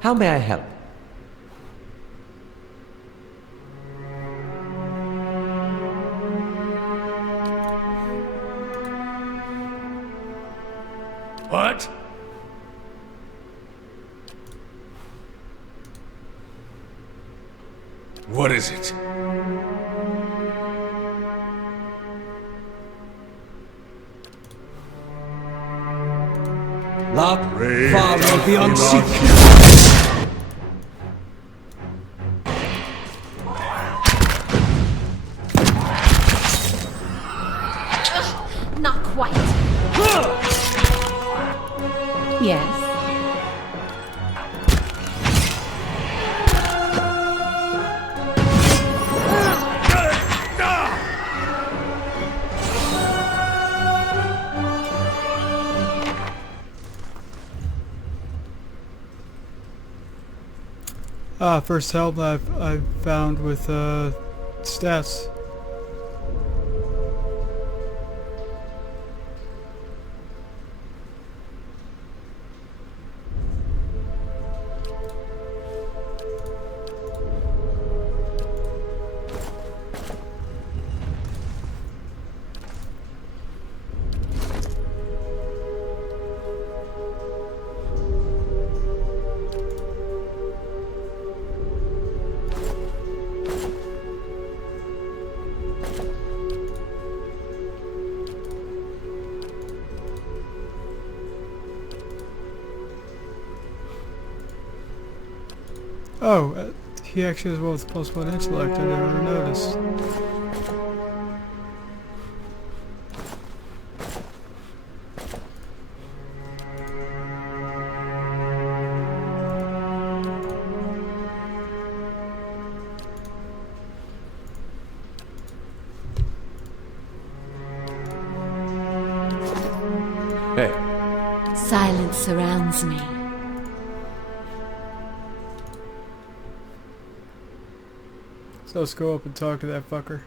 How may I help? What? What is it? Love, Brave far doth beyond not seek. Not quite. Yes. First help I've found with stats. Oh, he actually has one with +1 intellect. I never noticed. Hey, Silence surrounds me. So let's go up and talk to that fucker.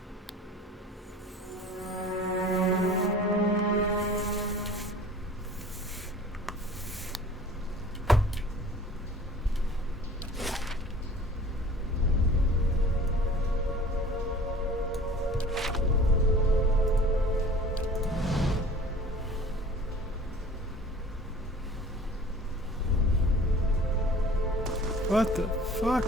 What the fuck?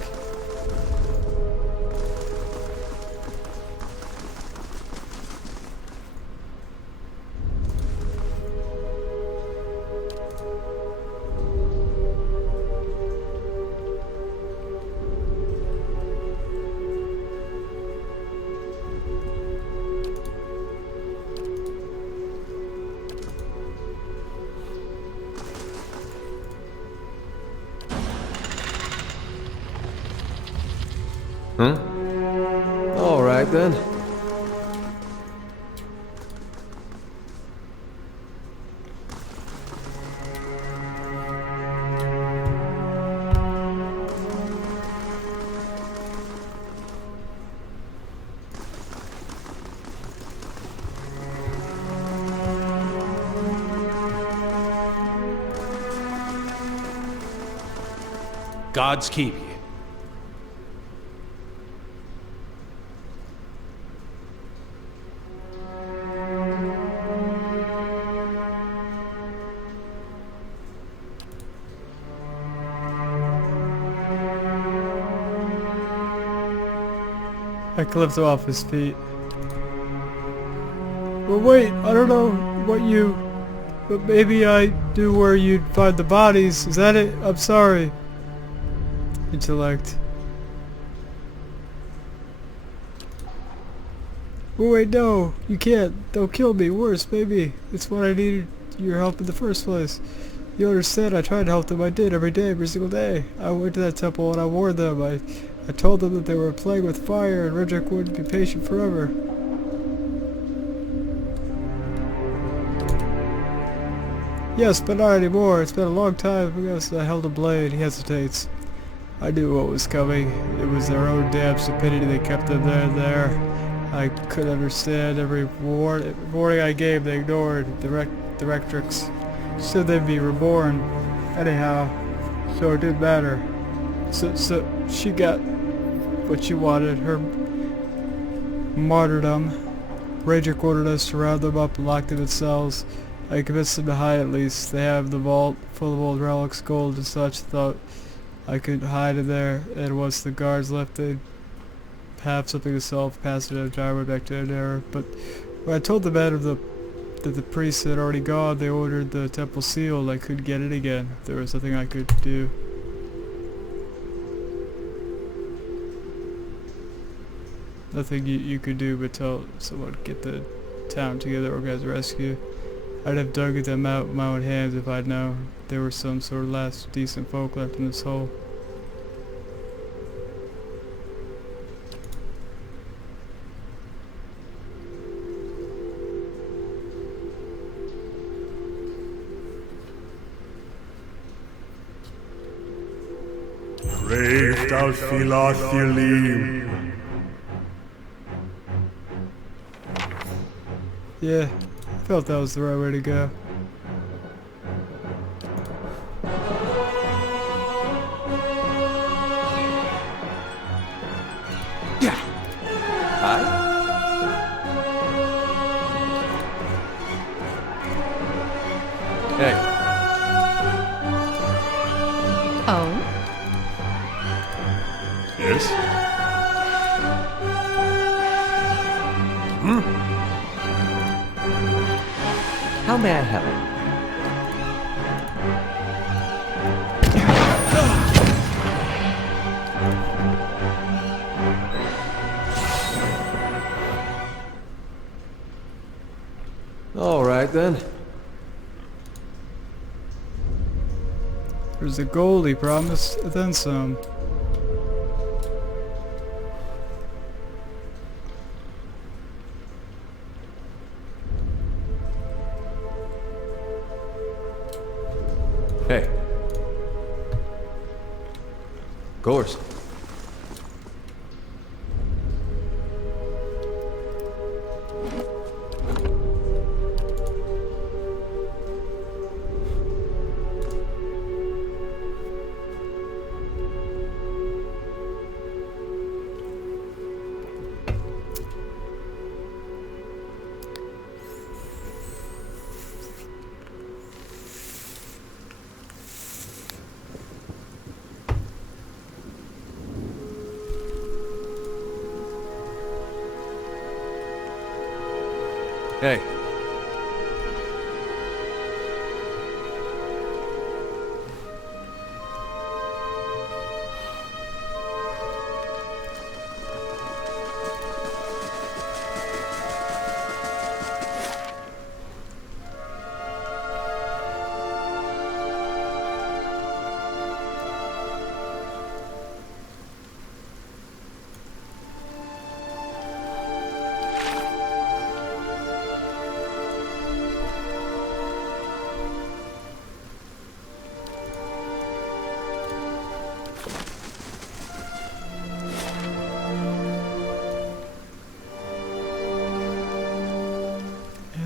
huh? All right then. Gods keep you. I can lift him off his feet. Well, wait, I don't know what you... But maybe I knew where you'd find the bodies. Is that it? I'm sorry. Intellect. Oh wait, no. You can't. Don't kill me. Worse, maybe. It's what I needed your help in the first place. You understand, I tried to help them. I did every day, every single day. I went to that temple and I warned them. I told them that they were plagued with fire and Redrick wouldn't be patient forever. Yes, but not anymore. It's been a long time because I held a blade. He hesitates. I knew what was coming. It was their own damn stupidity that kept them there. I could understand every warning I gave. They ignored. The Rectrix said they'd be reborn. Anyhow, so it didn't matter. So she got what she wanted. Her martyrdom. Redrick ordered us to round them up and lock them in cells. I convinced them to hide at least. They have the vault full of old relics, gold and such. Thought I could hide in there, and once the guards left, they'd have something to sell, pass it out, and back to an era. But when I told the men that the priests had already gone, they ordered the temple sealed. I couldn't get it again. There was nothing I could do. Nothing you could do but tell someone, get the town together, organize a rescue. I'd have dug them out with my own hands if I'd known there were some sort of last decent folk left in this hole. Brave thou Philathilim. Yeah, I felt that was the right way to go. Hi? Hey, Oh? Yes? How may I help? then. There's the gold he promised, and then some. Hey. Gores. Hey.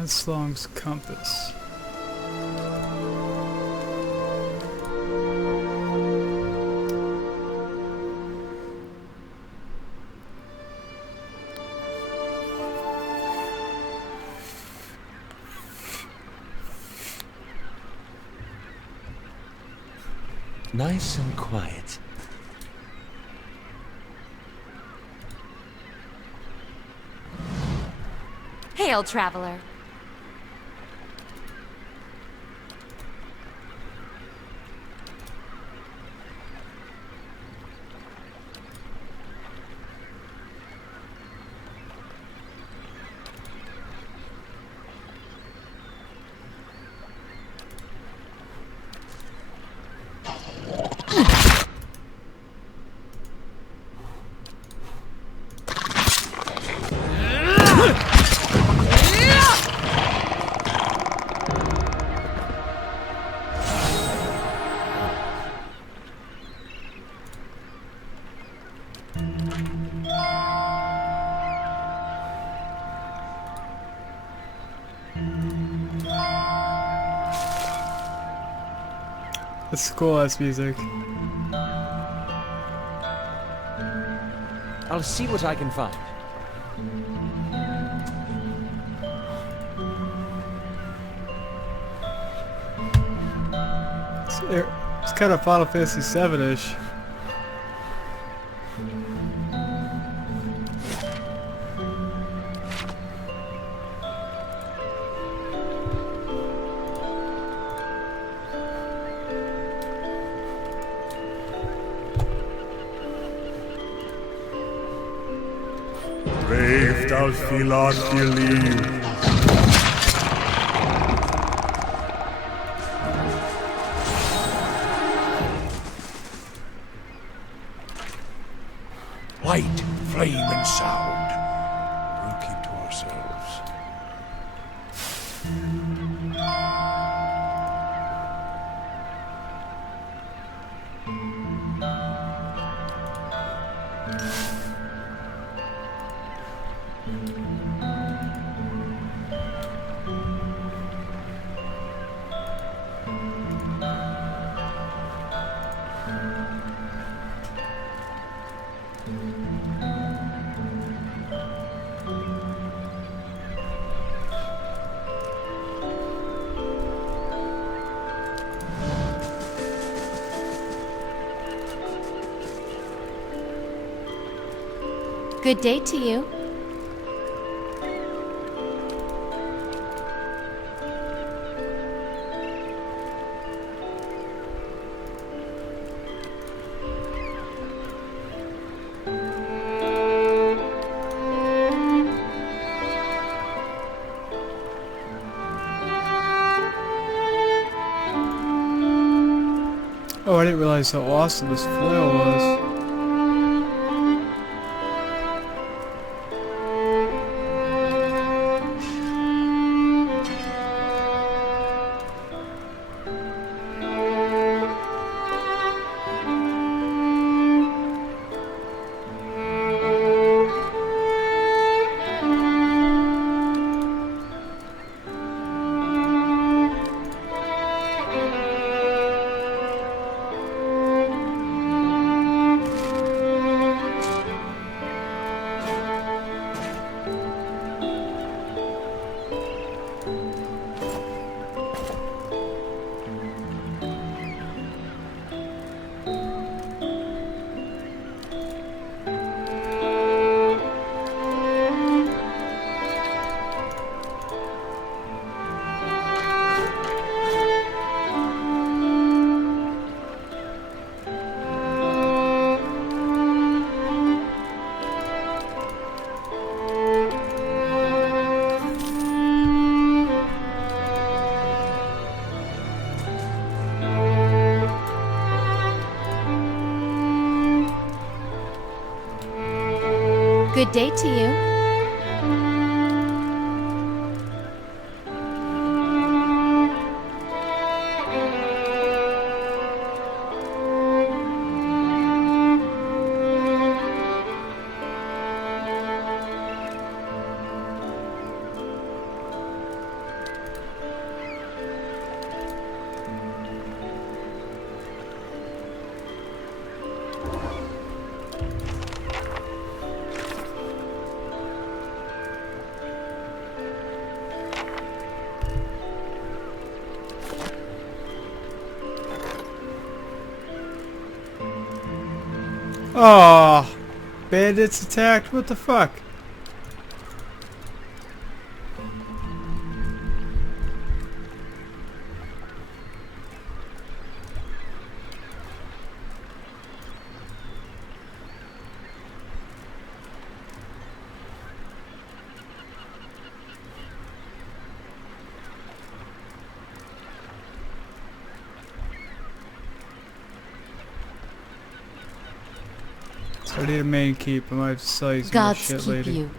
Slong's compass. Nice and quiet. Hail, traveler. That's cool ass music. I'll see what I can find. It's kind of Final Fantasy VII-ish. Brave thou Philadelphia. Light, flame, and sound. We'll keep to ourselves. Good day to you. Oh, I didn't realize how awesome this flail was. Good day to you. Oh, bandits attacked. What the fuck? So I need a main keep. I might have to sell you some more Gods shit keep later. you.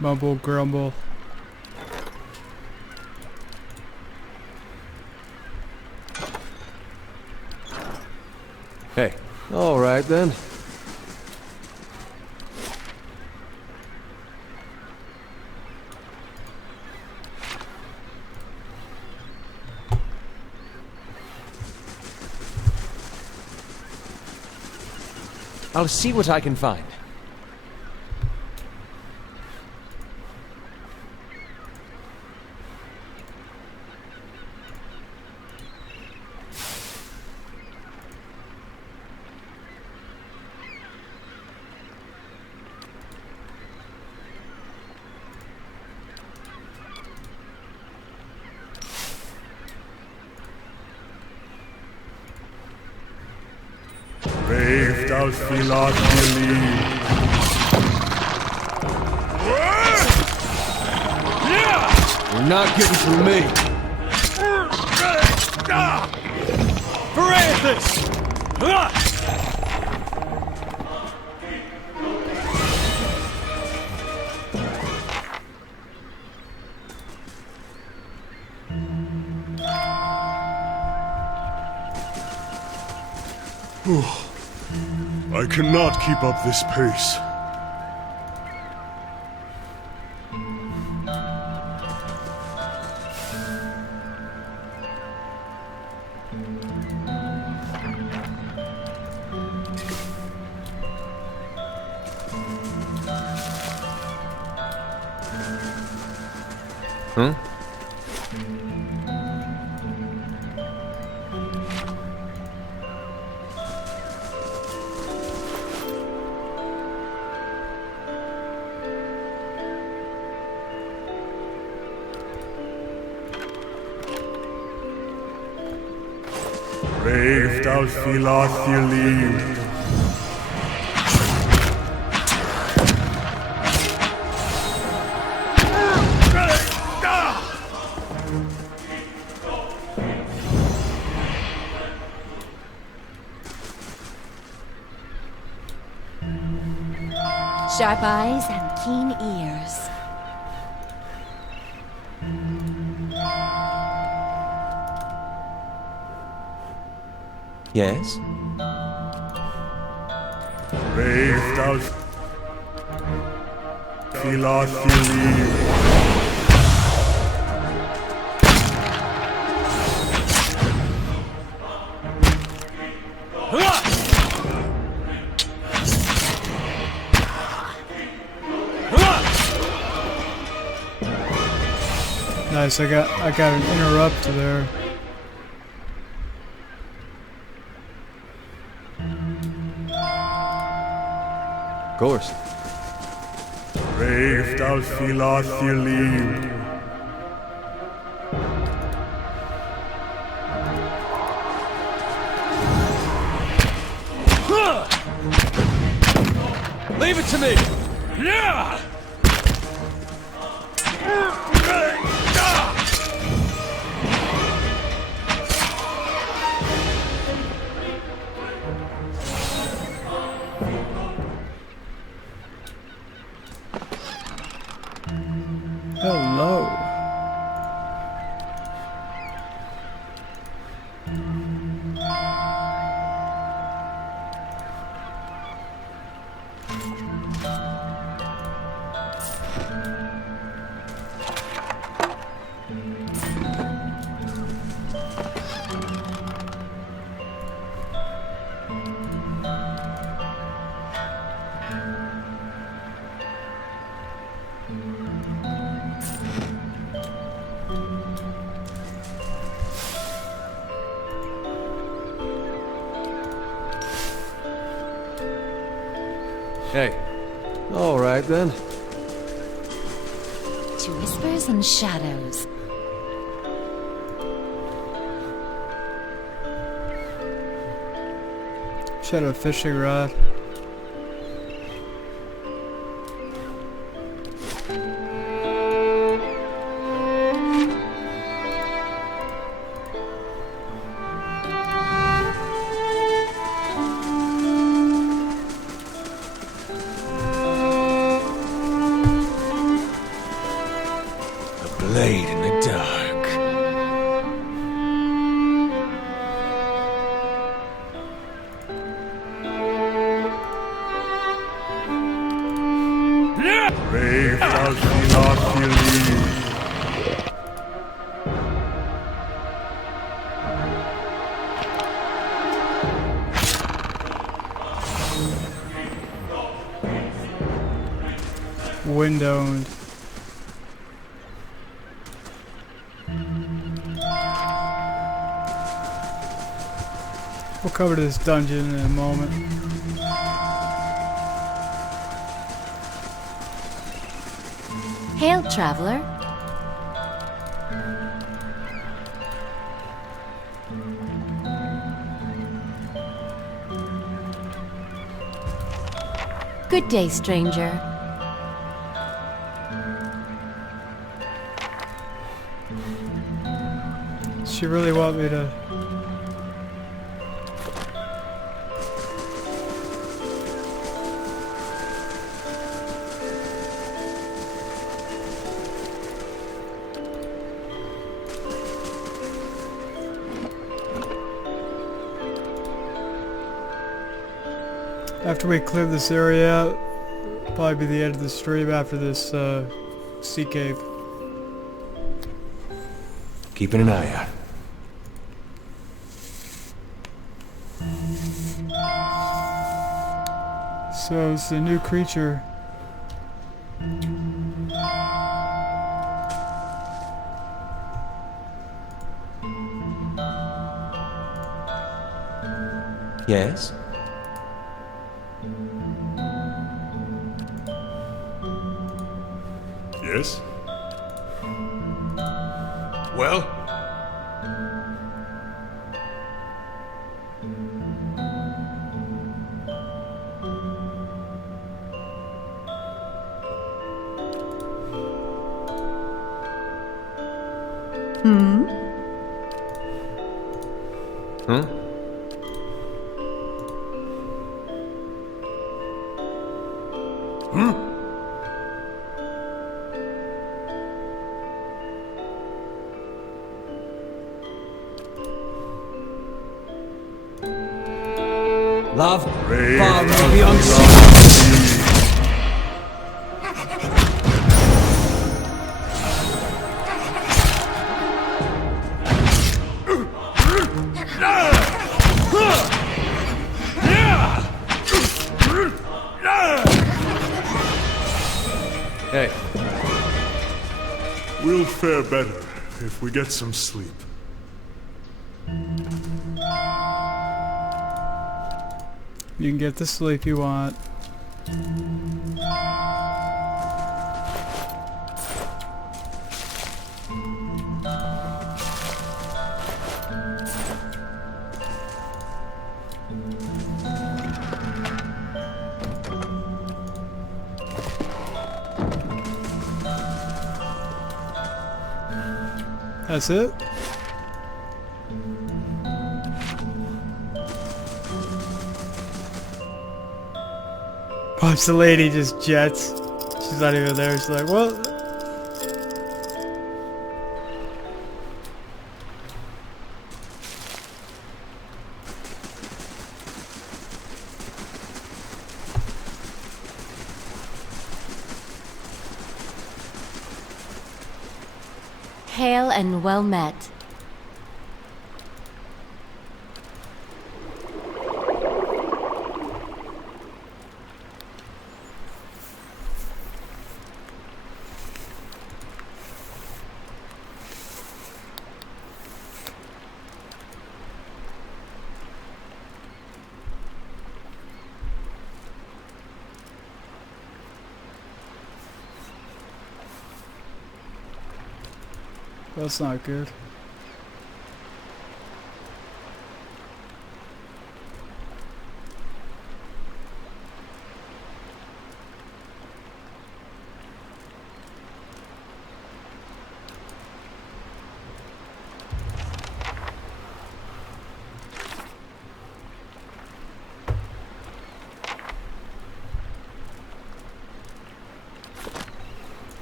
Mumble grumble. Hey, all right then. I'll see what I can find. Brave thou not believe. You're not getting through me. I cannot keep up this pace. Huh? Brave thou filath your leave. Sharp eyes and keen ears. Yes? Brave thou filath your leave. Nice, I got an interrupt there. Of course. Brave thou filath your leave. Leave it to me! Yeah! Hello. Hey. All right, then. To whispers and shadows. Should have a fishing rod. Blade in the dark. Brave thou filath your leave. Windowed. We'll cover this dungeon in a moment. Hail, traveler. Good day, stranger. She really want me to... After we clear this area out, probably be the end of the stream after this sea cave. Keeping an eye out. So it's a new creature. Yes? Yes? Well? Huh? Love, Brave far love beyond of sea. Hey, We'll fare better if we get some sleep. You can get the sleep you want. That's it? Watch the lady just jets. She's not even there. She's like, well. Hail and well met. That's not good.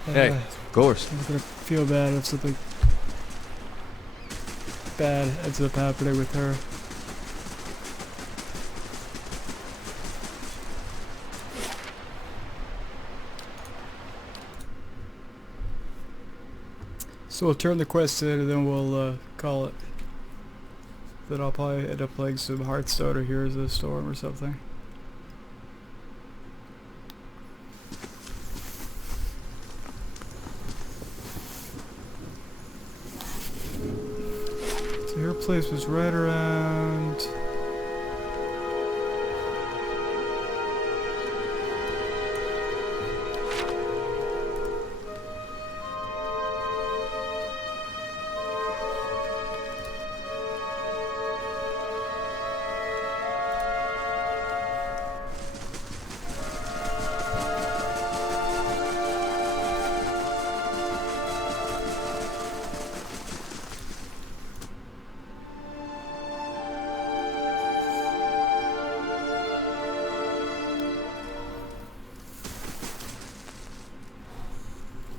hey, of course. I'm gonna feel bad if something bad ends up happening with her. So we'll turn the quest in and then we'll call it. Then I'll probably end up playing some Hearthstone or Heroes of the Storm or something. So her place was right around...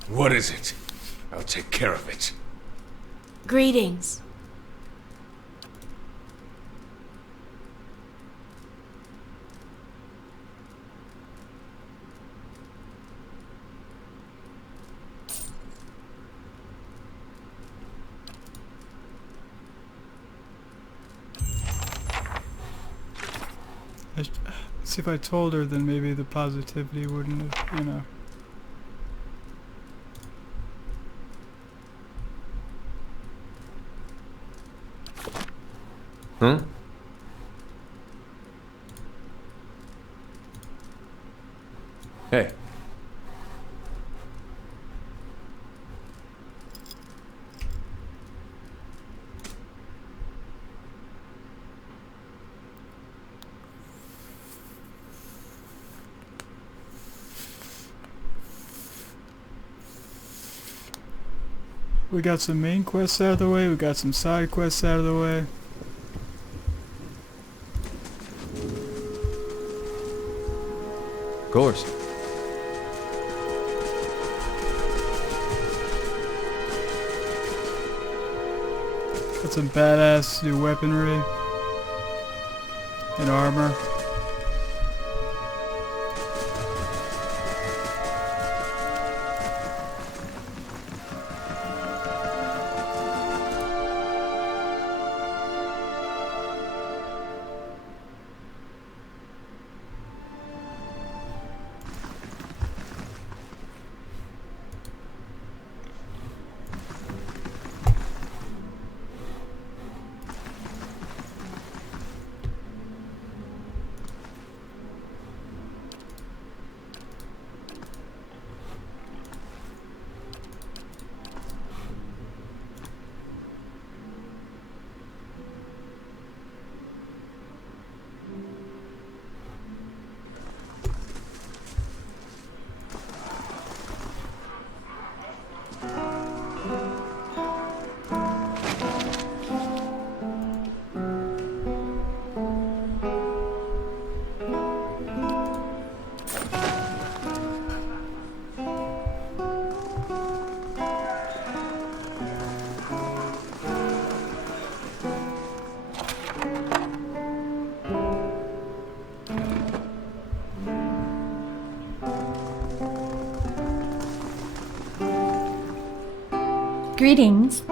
What is it? I'll take care of it. Greetings. See, if I told her, then maybe the positivity wouldn't have, you know. Huh? Hey. we got some main quests out of the way, we got some side quests out of the way. Of course. Got some badass new weaponry and armor. Greetings.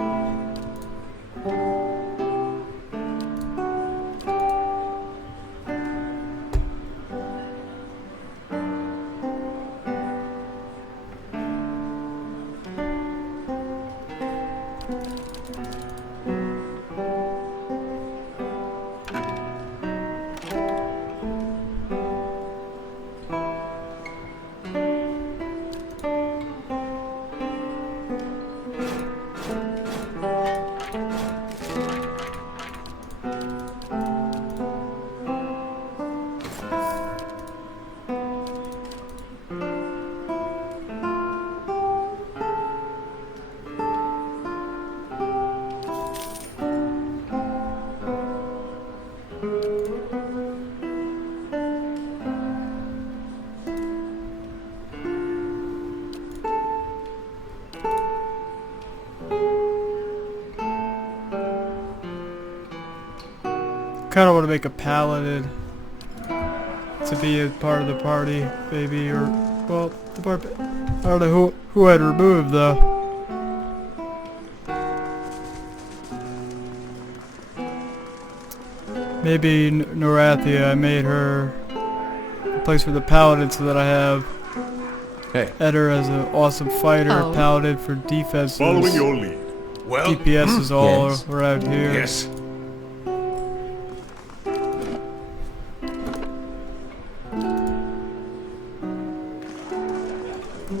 Kind of want to make a paladin to be a part of the party, maybe, or well, the part. I don't know who I'd remove though. Maybe Norathia. I made her a place for the paladin so that I have Hey. 1hr as an awesome fighter, Oh. paladin for defenses. Following your lead. Well, DPS is all Yes. around here. yes.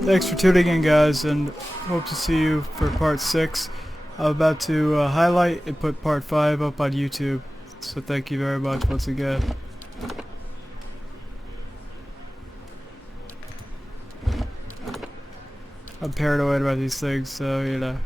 Thanks for tuning in, guys, and hope to see you for part 6. I'm about to highlight and put part 5 up on YouTube. So thank you very much once again. I'm paranoid about these things, so you know.